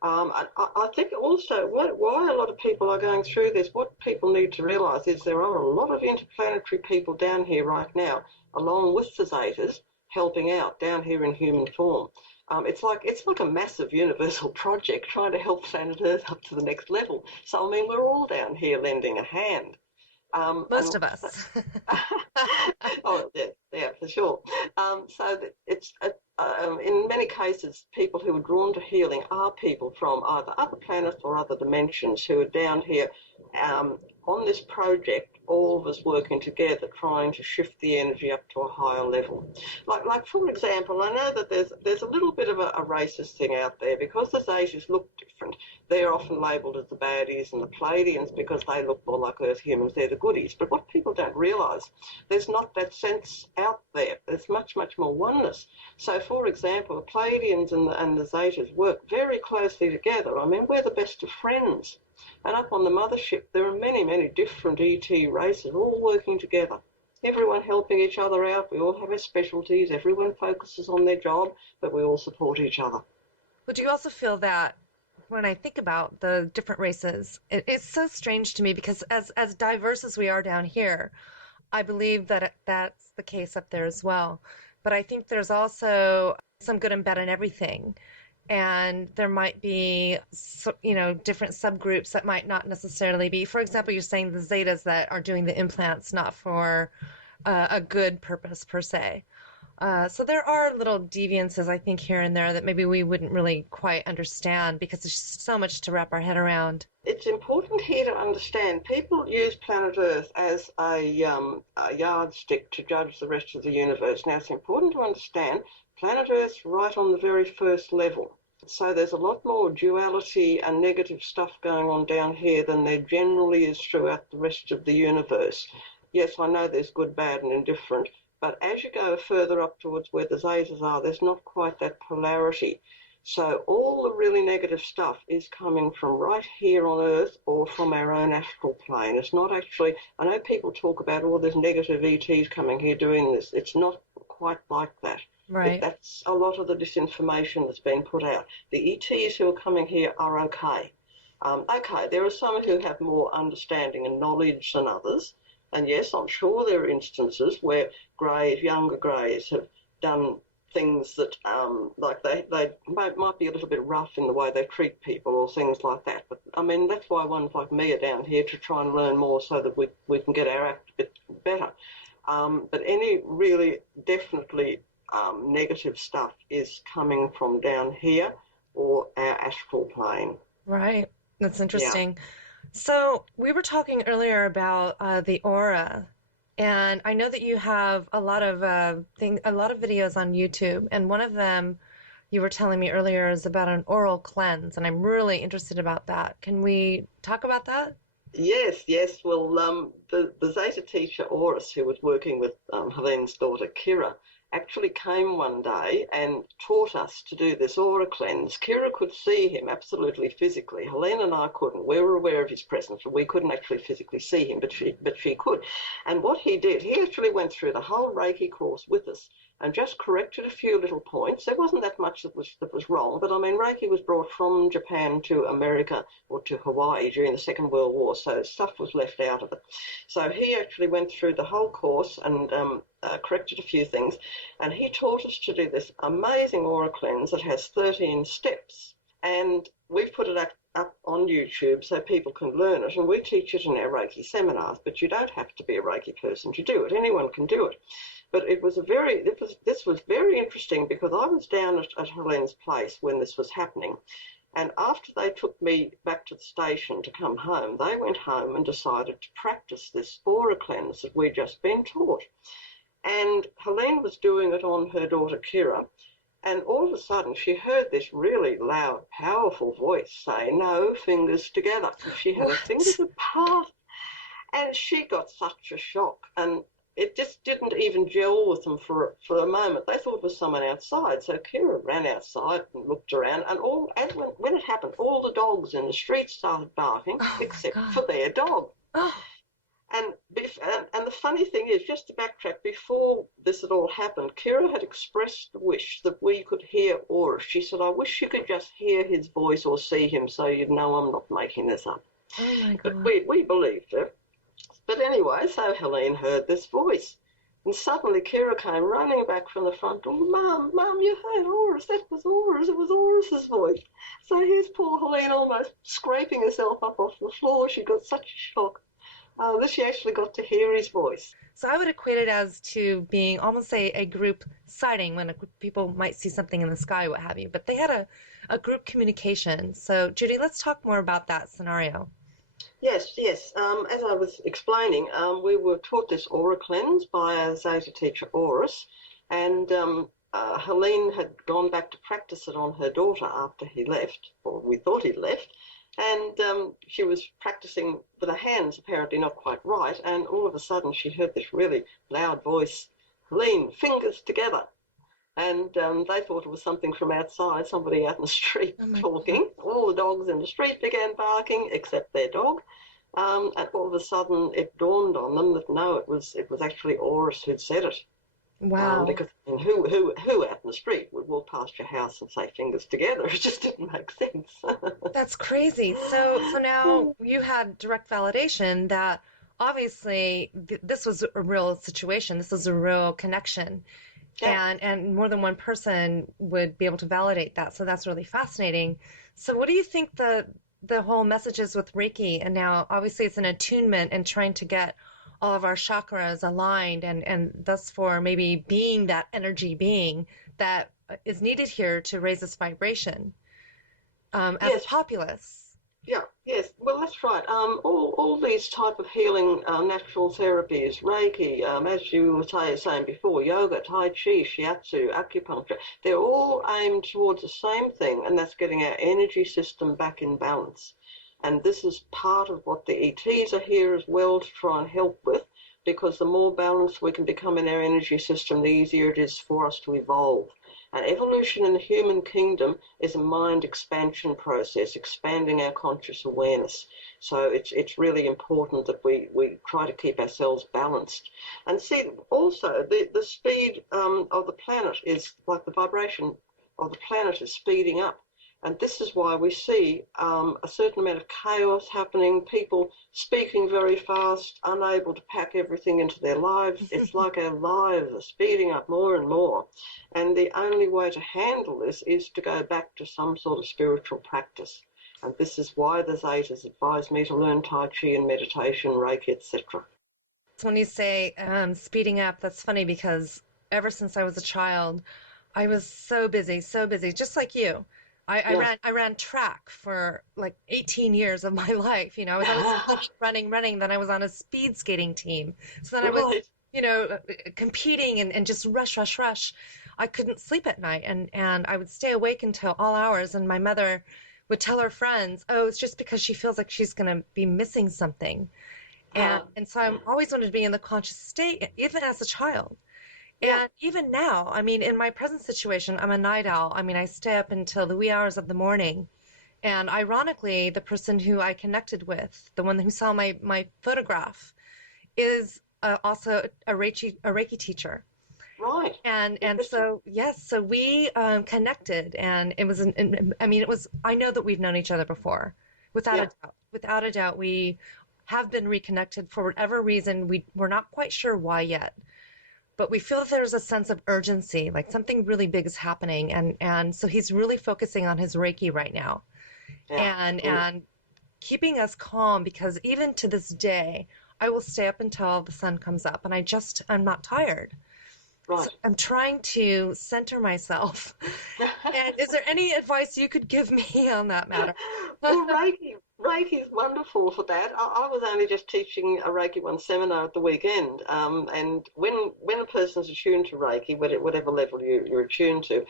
I think also why a lot of people are going through this, what people need to realise is there are a lot of interplanetary people down here right now, along with the Zetas, helping out down here in human form. It's like a massive universal project trying to help planet Earth up to the next level. So I mean, we're all down here lending a hand. Most And of us. oh, yeah, yeah, for sure. So that in many cases, people who are drawn to healing are people from either other planets or other dimensions who are down here um, on this project, all of us working together, trying to shift the energy up to a higher level. Like for example, I know that there's a little bit of a racist thing out there because the Zetas look different. They're often labelled as the baddies and the Pleiadians because they look more like Earth humans. They're the goodies. But what people don't realise, there's not that sense out there. There's much, much more oneness. So, for example, the Pleiadians and the Zetas work very closely together. I mean, we're the best of friends. And up on the mothership, there are many, many different ET races all working together. Everyone helping each other out. We all have our specialties. Everyone focuses on their job, but we all support each other. But do you also feel that when I think about the different races, it's so strange to me because as diverse as we are down here, I believe that that's the case up there as well. But I think there's also some good and bad in everything. And there might be, different subgroups that might not necessarily be. For example, you're saying the Zetas that are doing the implants not for a good purpose per se. So there are little deviances, I think, here and there that maybe we wouldn't really quite understand because there's so much to wrap our head around. It's important here to understand people use planet Earth as a yardstick to judge the rest of the universe. Now, it's important to understand planet Earth's right on the very first level. So there's a lot more duality and negative stuff going on down here than there generally is throughout the rest of the universe. Yes, I know there's good, bad, and indifferent, but as you go further up towards where the Zetas are, there's not quite that polarity. So all the really negative stuff is coming from right here on Earth or from our own astral plane. It's not actually, I know people talk about all these negative ETs coming here doing this. It's not quite like that. Right. That's a lot of the disinformation that's been put out. The ETs who are coming here are okay. Okay, there are some who have more understanding and knowledge than others. And yes, I'm sure there are instances where younger greys have done things that like they might be a little bit rough in the way they treat people or things like that. But I mean, that's why ones like me are down here to try and learn more so that we can get our act a bit better. But any really definitely negative stuff is coming from down here or our astral plane. Right. That's Yeah. interesting. So we were talking earlier about the aura. And I know that you have a lot of a lot of videos on YouTube, and one of them you were telling me earlier is about an oral cleanse, and I'm really interested about that. Can we talk about that? Yes, yes. Well, the Zeta teacher, Oris, who was working with Helene's daughter, Kira, actually came one day and taught us to do this aura cleanse. Kira could see him absolutely physically. Helene and I couldn't. We were aware of his presence, but we couldn't actually physically see him, but she could. And what he did, he actually went through the whole Reiki course with us and just corrected a few little points. There wasn't that much that was wrong, but I mean, Reiki was brought from Japan to America or to Hawaii during the Second World War, so stuff was left out of it. So he actually went through the whole course and corrected a few things, and he taught us to do this amazing aura cleanse that has 13 steps. And we've put it up on YouTube so people can learn it, and we teach it in our Reiki seminars, but you don't have to be a Reiki person to do it. Anyone can do it. But this was very interesting because I was down at Helene's place when this was happening. And after they took me back to the station to come home, they went home and decided to practice this aura cleanse that we'd just been taught. And Helene was doing it on her daughter Kira. And all of a sudden, she heard this really loud, powerful voice say, "No, fingers together." And she had her What? fingers apart, and she got such a shock. And it just didn't even gel with them for a moment. They thought it was someone outside. So Kira ran outside and looked around, and when it happened, all the dogs in the street started barking, Oh my except God. for their dog. Oh, And the funny thing is, just to backtrack, before this had all happened, Kira had expressed the wish that we could hear Aura. She said, "I wish you could just hear his voice or see him so you'd know I'm not making this up." oh my But God. we believed her. But anyway, so Helene heard this voice. And suddenly Kira came running back from the front door. "Mum, you heard Aura's. That was Aura's. It was Aura's voice." So here's poor Helene almost scraping herself up off the floor. She got such a shock that she actually got to hear his voice. So I would equate it as to being almost a group sighting when people might see something in the sky, what have you. But they had a group communication. So Judy, let's talk more about that scenario. Yes, yes. As I was explaining, we were taught this aura cleanse by our Zeta teacher, Auris, and Helene had gone back to practice it on her daughter after he left, or we thought he'd left, and she was practicing with her hands apparently not quite right, and all of a sudden she heard this really loud voice, "Helene, fingers together." And they thought it was something from outside, somebody out in the street Oh my God. talking. All the dogs in the street began barking, except their dog. And all of a sudden, it dawned on them that no, it was actually Auris who'd said it. Wow. Because I mean, who out in the street would walk past your house and say fingers together? It just didn't make sense. That's crazy. So now you had direct validation that obviously this was a real situation. This was a real connection. Yeah. And more than one person would be able to validate that. So that's really fascinating. So what do you think the whole message is with Reiki? And now obviously it's an attunement and trying to get all of our chakras aligned and thus for maybe being that energy being that is needed here to raise this vibration as a Yes. populace. Yeah, yes. Well, that's right. All these type of healing natural therapies, Reiki, as you were saying before, yoga, Tai Chi, Shiatsu, acupuncture, they're all aimed towards the same thing, and that's getting our energy system back in balance. And this is part of what the ETs are here as well to try and help with, because the more balanced we can become in our energy system, the easier it is for us to evolve. And evolution in the human kingdom is a mind expansion process, expanding our conscious awareness. So it's really important that we try to keep ourselves balanced. And see, also, the speed of the planet is like the vibration of the planet is speeding up. And this is why we see a certain amount of chaos happening, people speaking very fast, unable to pack everything into their lives. It's like our lives are speeding up more and more. And the only way to handle this is to go back to some sort of spiritual practice. And this is why the Zetas advised me to learn Tai Chi and meditation, Reiki, etc. So when you say speeding up, that's funny because ever since I was a child, I was so busy, just like you. Yeah. I ran track for like 18 years of my life. You know, I was running. Then I was on a speed skating team. So then I was, Right. competing and just rush. I couldn't sleep at night, and I would stay awake until all hours. And my mother would tell her friends, "Oh, it's just because she feels like she's going to be missing something." And so I'm always wanted to be in the conscious state, even as a child. Yeah. And even now, I mean, in my present situation, I'm a night owl. I mean, I stay up until the wee hours of the morning. And ironically, the person who I connected with, the one who saw my photograph, is also a Reiki teacher. Right. And Interesting. so yes, so we connected, and it was I mean, it was, I know that we've known each other before, without a Yeah. doubt. Without a doubt, we have been reconnected for whatever reason. We're not quite sure why yet, but we feel that there's a sense of urgency, like something really big is happening, and so he's really focusing on his Reiki right now, Yeah. Good. and keeping us calm, because even to this day, I will stay up until the sun comes up, and I'm not tired. So Right. I'm trying to center myself. And is there any advice you could give me on that matter? Well, Reiki is wonderful for that. I was only just teaching a Reiki one seminar at the weekend, and when a person's attuned to Reiki, whatever level you're attuned to,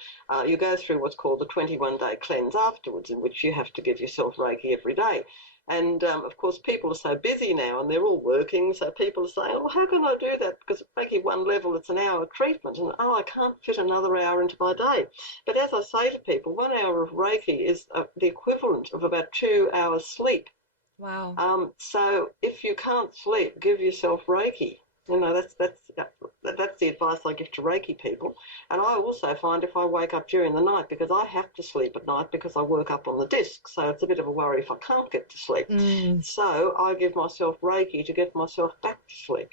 you go through what's called the 21-day cleanse afterwards, in which you have to give yourself Reiki every day. And of course, people are so busy now, and they're all working. So people are saying, "Well, how can I do that? Because Reiki one level, it's an hour treatment, and oh, I can't fit another hour into my day." But as I say to people, 1 hour of Reiki is the equivalent of about 2 hours sleep. Wow. So if you can't sleep, give yourself Reiki. That's the advice I give to Reiki people. And I also find if I wake up during the night, because I have to sleep at night because I work up on the disc, so it's a bit of a worry if I can't get to sleep. Mm. So I give myself Reiki to get myself back to sleep.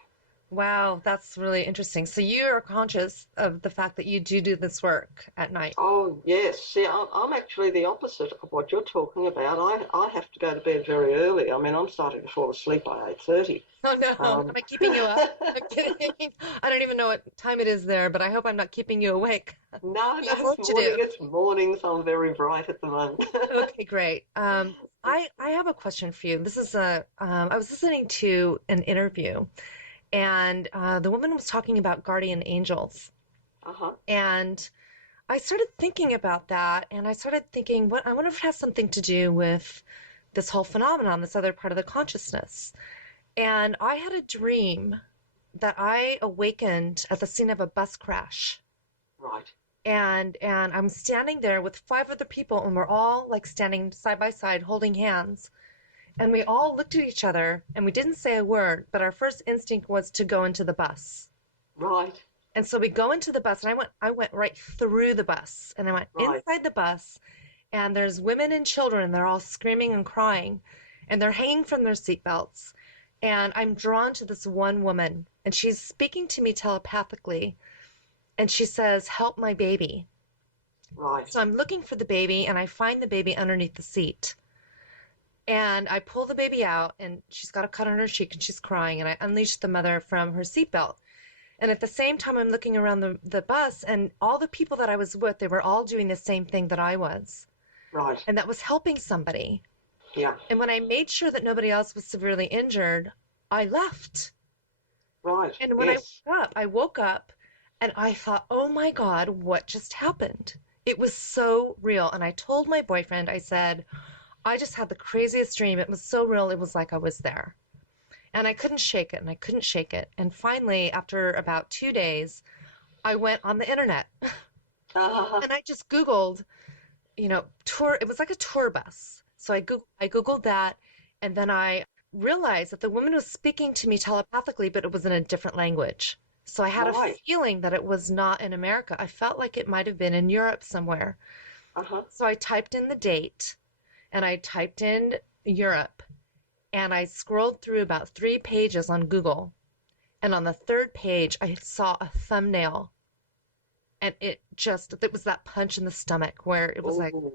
Wow, that's really interesting. So you are conscious of the fact that you do this work at night. Oh, yes. See, I'm actually the opposite of what you're talking about. I have to go to bed very early. I mean, I'm starting to fall asleep by 8:30. Oh no, am Um, I keeping you up? I'm kidding. I don't even know what time it is there, but I hope I'm not keeping you awake. no, You have it's work to morning. do. It's morning, so I'm very bright at the moment. Okay, great. I have a question for you. This is I was listening to an interview, and the woman was talking about guardian angels, Uh-huh. and I started thinking about that, and I started thinking, what I wonder if it has something to do with this whole phenomenon, this other part of the consciousness. And I had a dream that I awakened at the scene of a bus crash. Right. And I'm standing there with five other people, and we're all like standing side by side holding hands. And we all looked at each other and we didn't say a word, but our first instinct was to go into the bus. Right. And so we go into the bus, and I went right through the bus, and I went Right. inside the bus, and there's women and children, and they're all screaming and crying, and they're hanging from their seatbelts. And I'm drawn to this one woman, and she's speaking to me telepathically, and she says, "Help my baby." Right. So I'm looking for the baby, and I find the baby underneath the seat. And I pull the baby out, and she's got a cut on her cheek, and she's crying, and I unleash the mother from her seatbelt. And at the same time, I'm looking around the bus, and all the people that I was with, they were all doing the same thing that I was, Right. and that was helping somebody. Yeah. And when I made sure that nobody else was severely injured, I left. Right. And when Yes. I woke up and I thought, oh my God, what just happened? It was so real. And I told my boyfriend, I said, I just had the craziest dream. It was so real. It was like I was there. And I couldn't shake it, and I couldn't shake it. And finally, after about 2 days, I went on the internet Uh, and I just Googled, tour. It was like a tour bus. So I Googled that, and then I realized that the woman was speaking to me telepathically, but it was in a different language. So I had a right. feeling that it was not in America. I felt like it might have been in Europe somewhere. Uh-huh. So I typed in the date, and I typed in Europe, and I scrolled through about 3 pages on Google. And on the third page, I saw a thumbnail, and it was that punch in the stomach where it was like, Oh.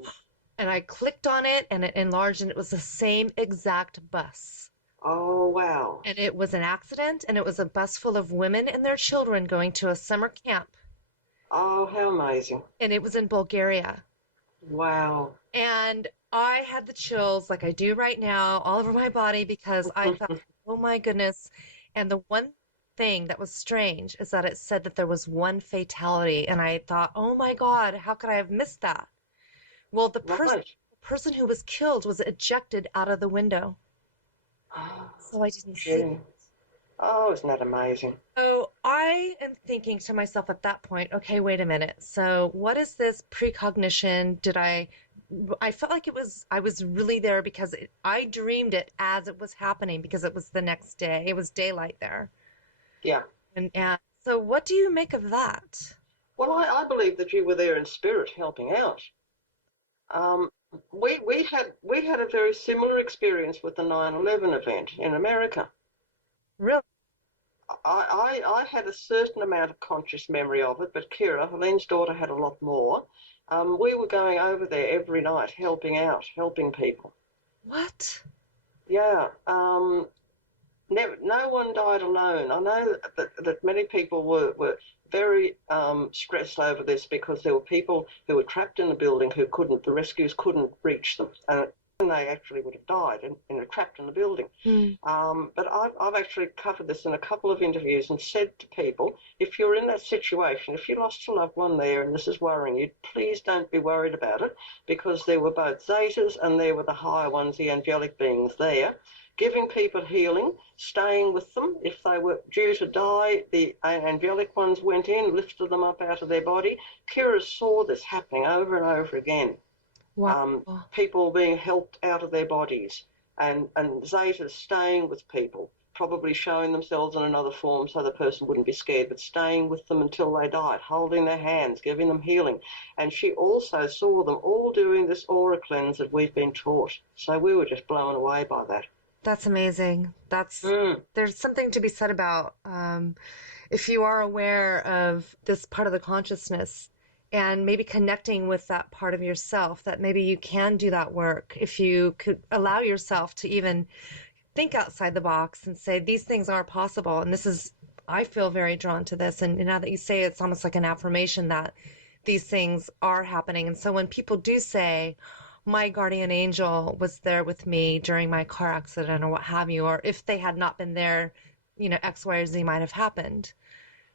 and I clicked on it, and it enlarged, and it was the same exact bus. Oh, wow. And it was an accident, and it was a bus full of women and their children going to a summer camp, Oh, how amazing. and it was in Bulgaria. Wow. And I had the chills like I do right now all over my body because I thought, oh my goodness. And the one thing that was strange is that it said that there was one fatality. And I thought, oh my God, how could I have missed that? Well, Right. the person who was killed was ejected out of the window. Oh, So I didn't see it. gee. Oh, isn't that amazing? So I am thinking to myself at that point, okay, wait a minute. So what is this precognition? I felt like I was really there because I dreamed it as it was happening because it was the next day. It was daylight there. Yeah. And so what do you make of that? Well, I believe that you were there in spirit helping out. Um, we had a very similar experience with the 9/11 event in America. Really? I had a certain amount of conscious memory of it, but Kira, Helene's daughter, had a lot more. We were going over there every night, helping out, helping people. What? Yeah. Never, no one died alone. I know that many people were very stressed over this because there were people who were trapped in the building who couldn't, the rescues couldn't reach them. And they actually would have died trapped in the building. Hmm. But I've actually covered this in a couple of interviews and said to people, if you're in that situation, if you lost a loved one there and this is worrying you, please don't be worried about it because there were both Zetas and there were the higher ones, the angelic beings there, giving people healing, staying with them. If they were due to die, the angelic ones went in, lifted them up out of their body. Kira saw this happening over and over again. Wow. People being helped out of their bodies and Zetas staying with people, probably showing themselves in another form so the person wouldn't be scared, but staying with them until they died, holding their hands, giving them healing. And she also saw them all doing this aura cleanse that we've been taught. So we were just blown away by that. That's amazing. Mm, There's something to be said about if you are aware of this part of the consciousness and maybe connecting with that part of yourself, that maybe you can do that work if you could allow yourself to even think outside the box and say, these things are possible. And this is, I feel very drawn to this. And now that you say it, it's almost like an affirmation that these things are happening. And so when people do say, my guardian angel was there with me during my car accident or what have you, or if they had not been there, X, Y, or Z might have happened.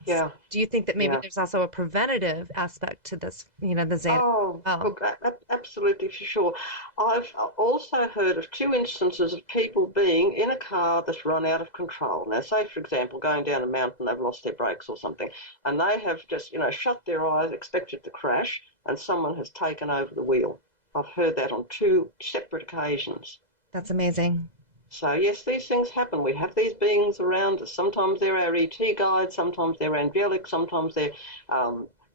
So yeah. do you think that maybe Yeah. there's also a preventative aspect to this, the Zeta Oh, as well? look, absolutely for sure. I've also heard of two instances of people being in a car that's run out of control. Now, say, for example, going down a mountain, they've lost their brakes or something, and they have just, shut their eyes, expected to crash, and someone has taken over the wheel. I've heard that on two separate occasions. That's amazing. So, yes, these things happen. We have these beings around us. Sometimes they're our ET guides, sometimes they're angelic, sometimes they're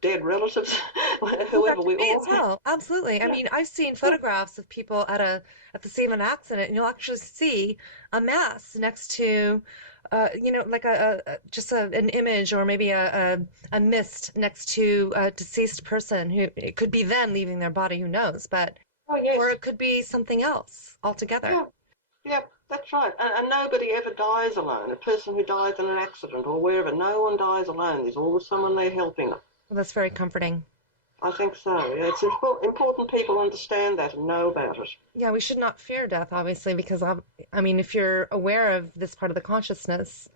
dead relatives, Oh, that whoever could we be all as have. well. Absolutely. I Yeah, mean, I've seen yeah. photographs of people at the scene of an accident, and you'll actually see a mass next to, like just an image or maybe a mist next to a deceased person who it could be them leaving their body, who knows, but Oh, or yes. it could be something else altogether. Yeah, yeah, that's right. And nobody ever dies alone. A person who dies in an accident or wherever, no one dies alone. There's always someone there helping them. Well, that's very comforting. I think so. Yeah, it's important people understand that and know about it. Yeah, we should not fear death, obviously, because I mean, if you're aware of this part of the consciousness,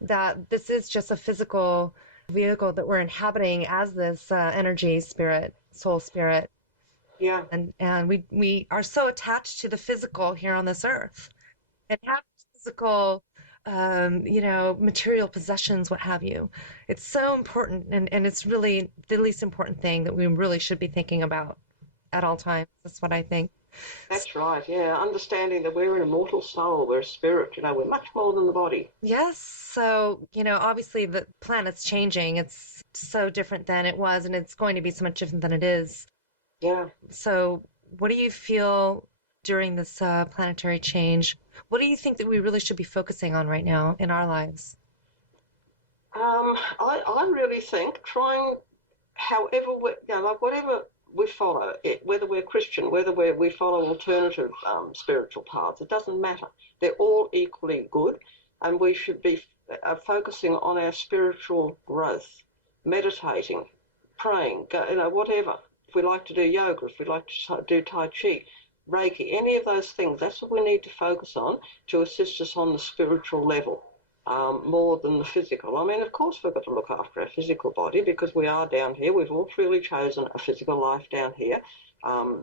that this is just a physical vehicle that we're inhabiting as this energy spirit, soul spirit, Yeah, and we are so attached to the physical here on this earth, and have physical, material possessions, what have you. It's so important, and it's really the least important thing that we really should be thinking about at all times. That's what I think. that's right. Yeah, understanding that we're an immortal soul, we're a spirit, we're much more than the body. Yes. So, obviously the planet's changing. It's so different than it was, and it's going to be so much different than it is. Yeah. So, what do you feel during this planetary change? What do you think that we really should be focusing on right now in our lives? I really think trying, however, like whatever we follow, whether we're Christian, whether we follow alternative spiritual paths, it doesn't matter. They're all equally good, and we should be focusing on our spiritual growth, meditating, praying, whatever, if we like to do yoga, if we like to do Tai Chi, Reiki, any of those things, that's what we need to focus on to assist us on the spiritual level. More than the physical. I mean, of course, we've got to look after our physical body because we are down here. We've all truly chosen a physical life down here.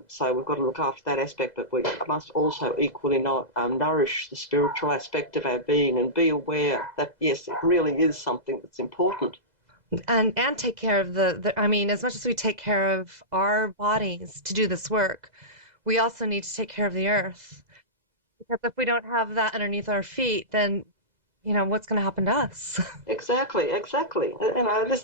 So we've got to look after that aspect, but we must also equally nourish the spiritual aspect of our being and be aware that, yes, it really is something that's important. And take care of I mean, as much as we take care of our bodies to do this work, we also need to take care of the earth. Because if we don't have that underneath our feet, then, what's going to happen to us? Exactly, exactly.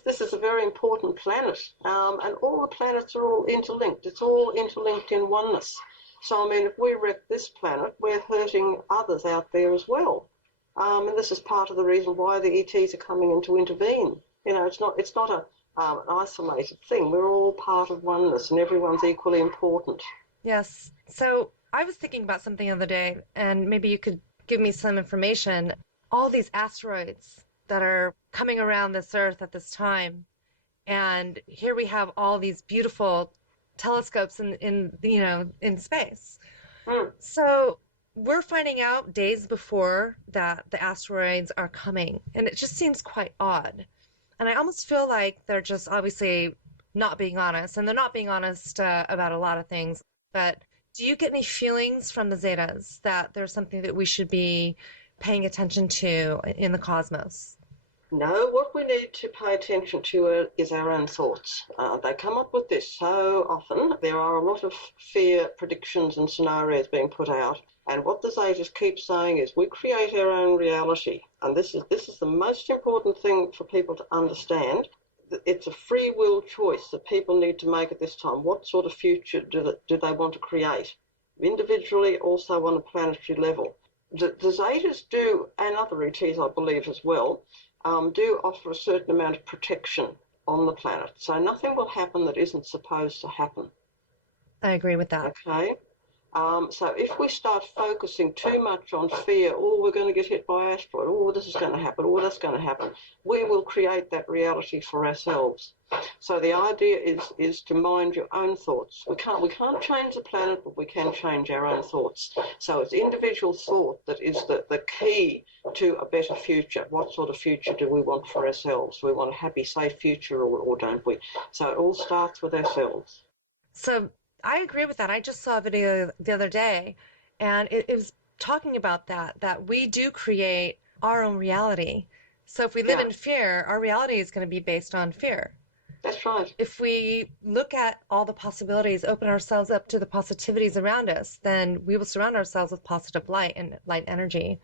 This is a very important planet, and all the planets are all interlinked. It's all interlinked in oneness. So, I mean, if we wreck this planet, we're hurting others out there as well. And this is part of the reason why the ETs are coming in to intervene. It's not an isolated thing. We're all part of oneness, and everyone's equally important. Yes. So I was thinking about something the other day, and maybe you could give me some information. All these asteroids that are coming around this Earth at this time, and here we have all these beautiful telescopes in space. Mm. So we're finding out days before that the asteroids are coming, and it just seems quite odd. And I almost feel like they're just obviously not being honest, and they're not being honest about a lot of things. But do you get any feelings from the Zetas that there's something that we should be paying attention to in the cosmos? No, what we need to pay attention to is our own thoughts. They come up with this so often. There are a lot of fear predictions and scenarios being put out. And what the Zetas keep saying is we create our own reality. And this is the most important thing for people to understand. It's a free will choice that people need to make at this time. What sort of future do they want to create? Individually, also on a planetary level. The Zetas do, and other ETs I believe as well, do offer a certain amount of protection on the planet. So nothing will happen that isn't supposed to happen. I agree with that. Okay? So if we start focusing too much on fear, oh, we're going to get hit by an asteroid, oh, this is going to happen, oh, that's going to happen, we will create that reality for ourselves. So the idea is to mind your own thoughts. We can't change the planet, but we can change our own thoughts. So it's individual thought that is the key to a better future. What sort of future do we want for ourselves? Do we want a happy, safe future, or don't we? So it all starts with ourselves. So I agree with that. I just saw a video the other day, and it was talking about that we do create our own reality. So if we live Yeah, in fear, our reality is going to be based on fear. that's right. If we look at all the possibilities, open ourselves up to the positivities around us, then we will surround ourselves with positive light and light energy.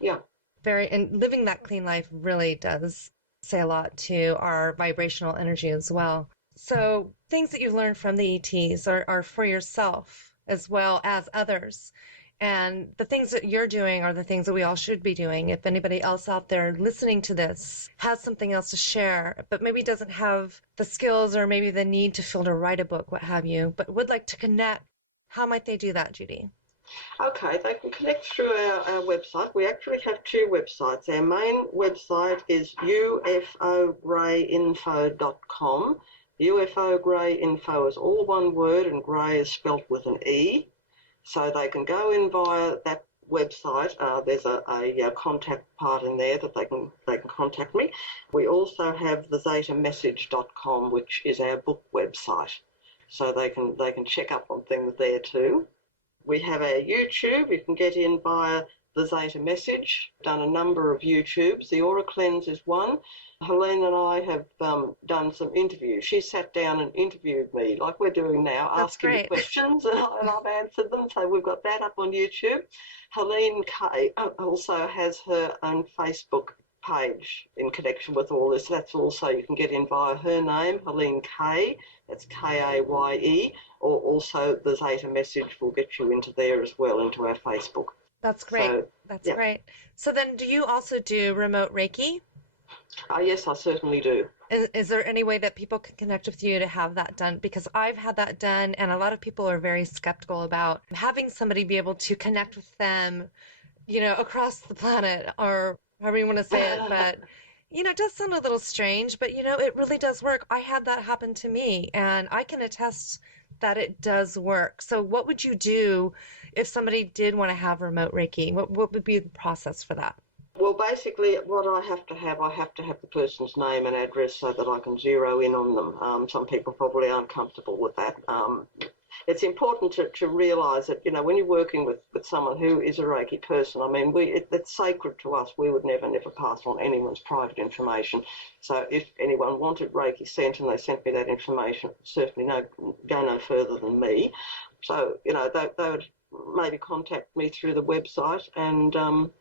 Yeah. And living that clean life really does say a lot to our vibrational energy as well. So things that you've learned from the ETs are for yourself as well as others. And the things that you're doing are the things that we all should be doing. If anybody else out there listening to this has something else to share, but maybe doesn't have the skills or maybe the need to feel to write a book, what have you, but would like to connect, how might they do that, Judy? Okay, they can connect through our website. We actually have two websites. Our main website is ufograyinfo.com. UFO Grey Info is all one word and grey is spelt with an E. So they can go in via that website. There's a contact part in there that they can contact me. We also have the zetamessage.com, which is our book website. So they can check up on things there too. We have our YouTube. You can get in via the Zeta Message. Done a number of YouTubes. The Aura Cleanse is one. Helene and I have done some interviews. She sat down and interviewed me, like we're doing now, That's asking me great. questions, and I've answered them. So we've got that up on YouTube. Helene Kay also has her own Facebook page in connection with all this. That's also, you can get in via her name, Helene Kay. That's Kaye, or also the Zeta Message will get you into there as well, into our Facebook. That's great. So, That's yeah. great. So then do you also do remote Reiki? Yes, I certainly do. Is there any way that people can connect with you to have that done? Because I've had that done, and a lot of people are very skeptical about having somebody be able to connect with them, across the planet, or however you want to say it. But It does sound a little strange, but it really does work. I had that happen to me, and I can attest that it does work. So, what would you do if somebody did want to have remote Reiki? What would be the process for that? Well, basically, what I have to have the person's name and address so that I can zero in on them. Some people probably aren't comfortable with that. It's important to realise that, when you're working with someone who is a Reiki person, I mean, it's sacred to us. We would never pass on anyone's private information. So if anyone wanted Reiki sent and they sent me that information, certainly go no further than me. So, they would maybe contact me through the website and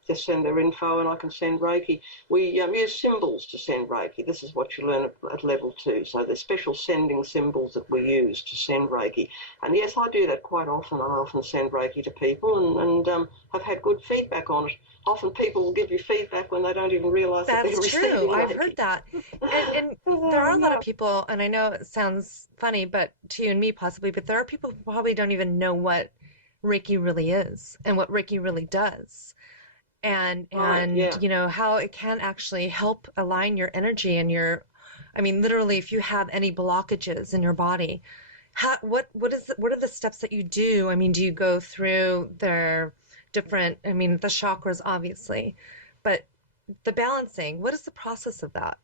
just send their info and I can send Reiki. We use symbols to send Reiki. This is what you learn at level 2. So there's special sending symbols that we use to send Reiki. And yes, I do that quite often. I often send Reiki to people and have had good feedback on it. Often people will give you feedback when they don't even realise that they're That's receiving true. I've Reiki. heard that. And there are a lot Yeah. of people, and I know it sounds funny, but to you and me possibly, but there are people who probably don't even know what Reiki really is and what Reiki really does. And Right, and yeah. how it can actually help align your energy and I mean, literally, if you have any blockages in your body, what are the steps that you do? I mean, do you go through their different, I mean, the chakras obviously, but the balancing, what is the process of that?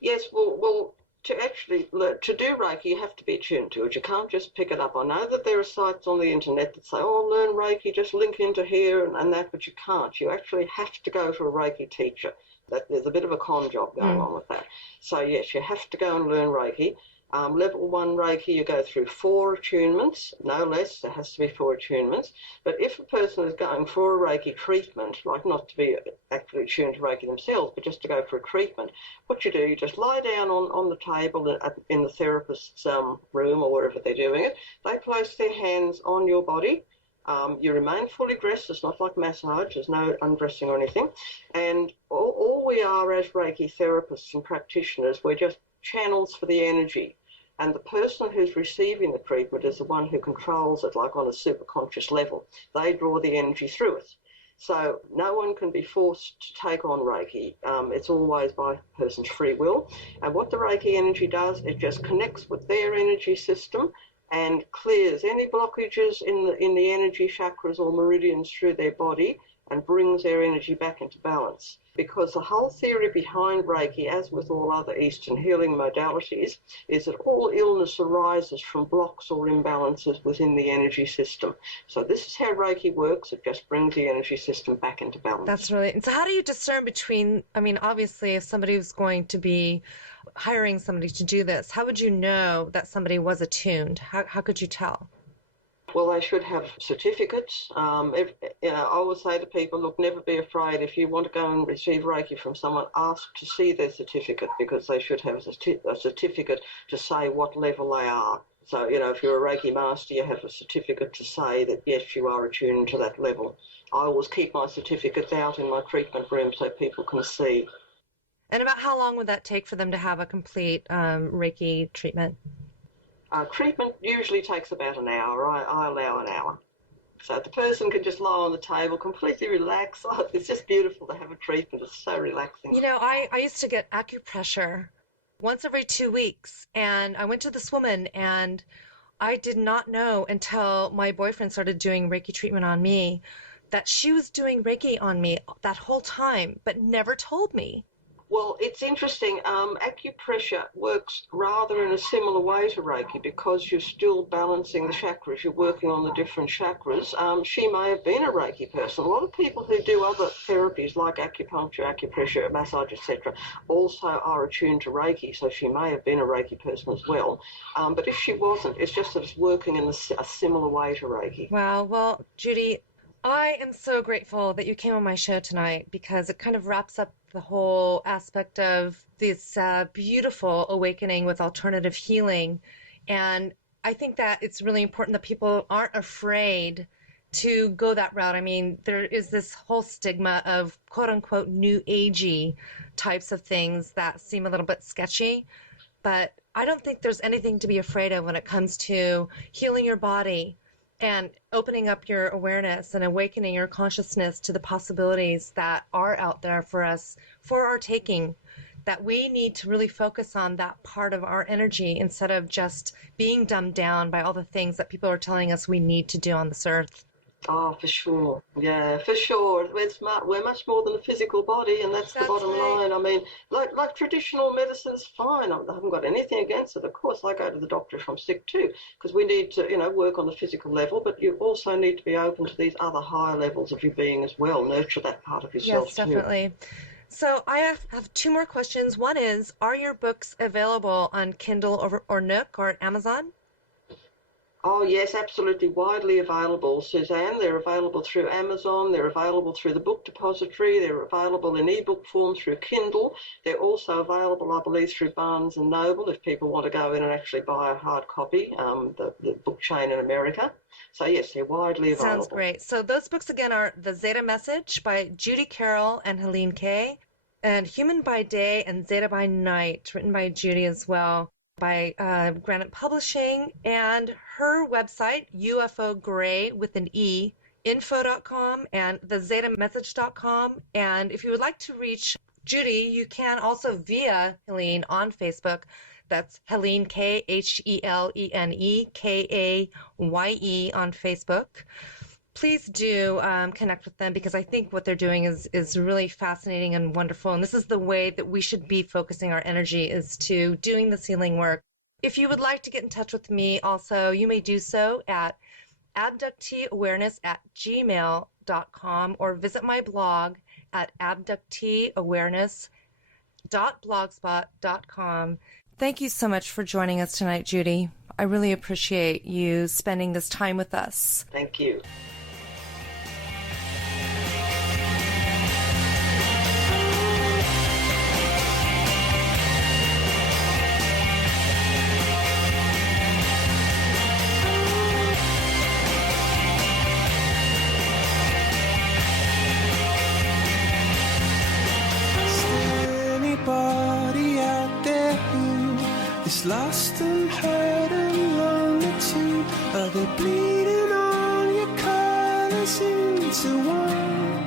Yes, well, to actually to do Reiki, you have to be attuned to it. You can't just pick it up. I know that there are sites on the internet that say, "Oh, learn Reiki, just link into here and that," but you can't. You actually have to go to a Reiki teacher. There's a bit of a con job going Mm. on with that. So yes, you have to go and learn Reiki. Level 1 Reiki, you go through 4 attunements, no less. There has to be 4 attunements. But if a person is going for a Reiki treatment, like not to be actually attuned to Reiki themselves, but just to go for a treatment, what you do, you just lie down on the table in the therapist's room or wherever they're doing it. They place their hands on your body. You remain fully dressed. It's not like massage. There's no undressing or anything. And all we are as Reiki therapists and practitioners, we're just channels for the energy. And the person who's receiving the treatment is the one who controls it, like on a superconscious level. They draw the energy through it. So no one can be forced to take on Reiki. It's always by a person's free will. And what the Reiki energy does, it just connects with their energy system and clears any blockages in the energy chakras or meridians through their body and brings their energy back into balance. Because the whole theory behind Reiki, as with all other Eastern healing modalities, is that all illness arises from blocks or imbalances within the energy system. So this is how Reiki works. It just brings the energy system back into That's balance. really, and so how do you discern between, I mean, obviously, if somebody was going to be hiring somebody to do this, how would you know that somebody was attuned? How could you tell? Well, they should have certificates. I always say to people, look, never be afraid. If you want to go and receive Reiki from someone, ask to see their certificate because they should have a certificate to say what level they are. So, if you're a Reiki master, you have a certificate to say that, yes, you are attuned to that level. I always keep my certificates out in my treatment room so people can see. And about how long would that take for them to have a complete Reiki treatment? Treatment usually takes about an hour. I allow an hour. So the person can just lie on the table, completely relax. Oh, it's just beautiful to have a treatment. It's so relaxing. I used to get acupressure once every 2 weeks, and I went to this woman, and I did not know until my boyfriend started doing Reiki treatment on me that she was doing Reiki on me that whole time, but never told me. Well, it's interesting. Acupressure works rather in a similar way to Reiki because you're still balancing the chakras. You're working on the different chakras. She may have been a Reiki person. A lot of people who do other therapies like acupuncture, acupressure, massage, etc., also are attuned to Reiki. So she may have been a Reiki person as well. But if she wasn't, it's just that it's working in a similar way to Reiki. Wow. Well, Judy, I am so grateful that you came on my show tonight because it kind of wraps up the whole aspect of this beautiful awakening with alternative healing. And I think that it's really important that people aren't afraid to go that route. I mean, there is this whole stigma of quote unquote new agey types of things that seem a little bit sketchy, but I don't think there's anything to be afraid of when it comes to healing your body and opening up your awareness and awakening your consciousness to the possibilities that are out there for us, for our taking, that we need to really focus on that part of our energy instead of just being dumbed down by all the things that people are telling us we need to do on this earth. Oh, for sure. Yeah, for sure. We're much more than a physical body, and that's the That's bottom right. line. I mean, like traditional medicine's fine. I haven't got anything against it. Of course, I go to the doctor if I'm sick too, because we need to, work on the physical level, but you also need to be open to these other higher levels of your being as well. Nurture that part of Yes, yourself too. definitely. So I have two more questions. One is, are your books available on Kindle or Nook or Amazon? Oh, yes, absolutely widely available, Suzanne. They're available through Amazon. They're available through the Book Depository. They're available in ebook form through Kindle. They're also available, I believe, through Barnes and Noble if people want to go in and actually buy a hard copy, the book chain in America. So, yes, they're widely Sounds available. great. So those books again are The Zeta Message by Judy Carroll and Helene Kay, and Human by Day and Zeta by Night, written by Judy as well, by Granite Publishing, and her website, UFO Gray with an E, info.com and thezetamessage.com. And if you would like to reach Judy, you can also via Helene on Facebook. That's Helene K, Helene Kaye on Facebook. Please do connect with them, because I think what they're doing is really fascinating and wonderful. And this is the way that we should be focusing our energy, is to doing this healing work. If you would like to get in touch with me also, you may do so at abducteeawareness@gmail.com or visit my blog at abducteeawareness.blogspot.com. Thank you so much for joining us tonight, Judy. I really appreciate you spending this time with us. Thank you. Lost and hurt and lonely too. Are they bleeding on your colors into one?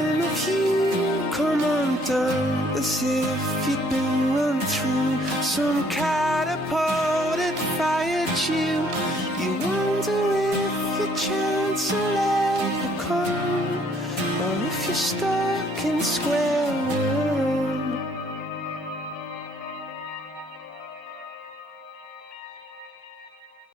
And if you come undone, as if you'd been run through some catapult that fired you, you wonder if your chance will ever come, or if you're stuck in square one.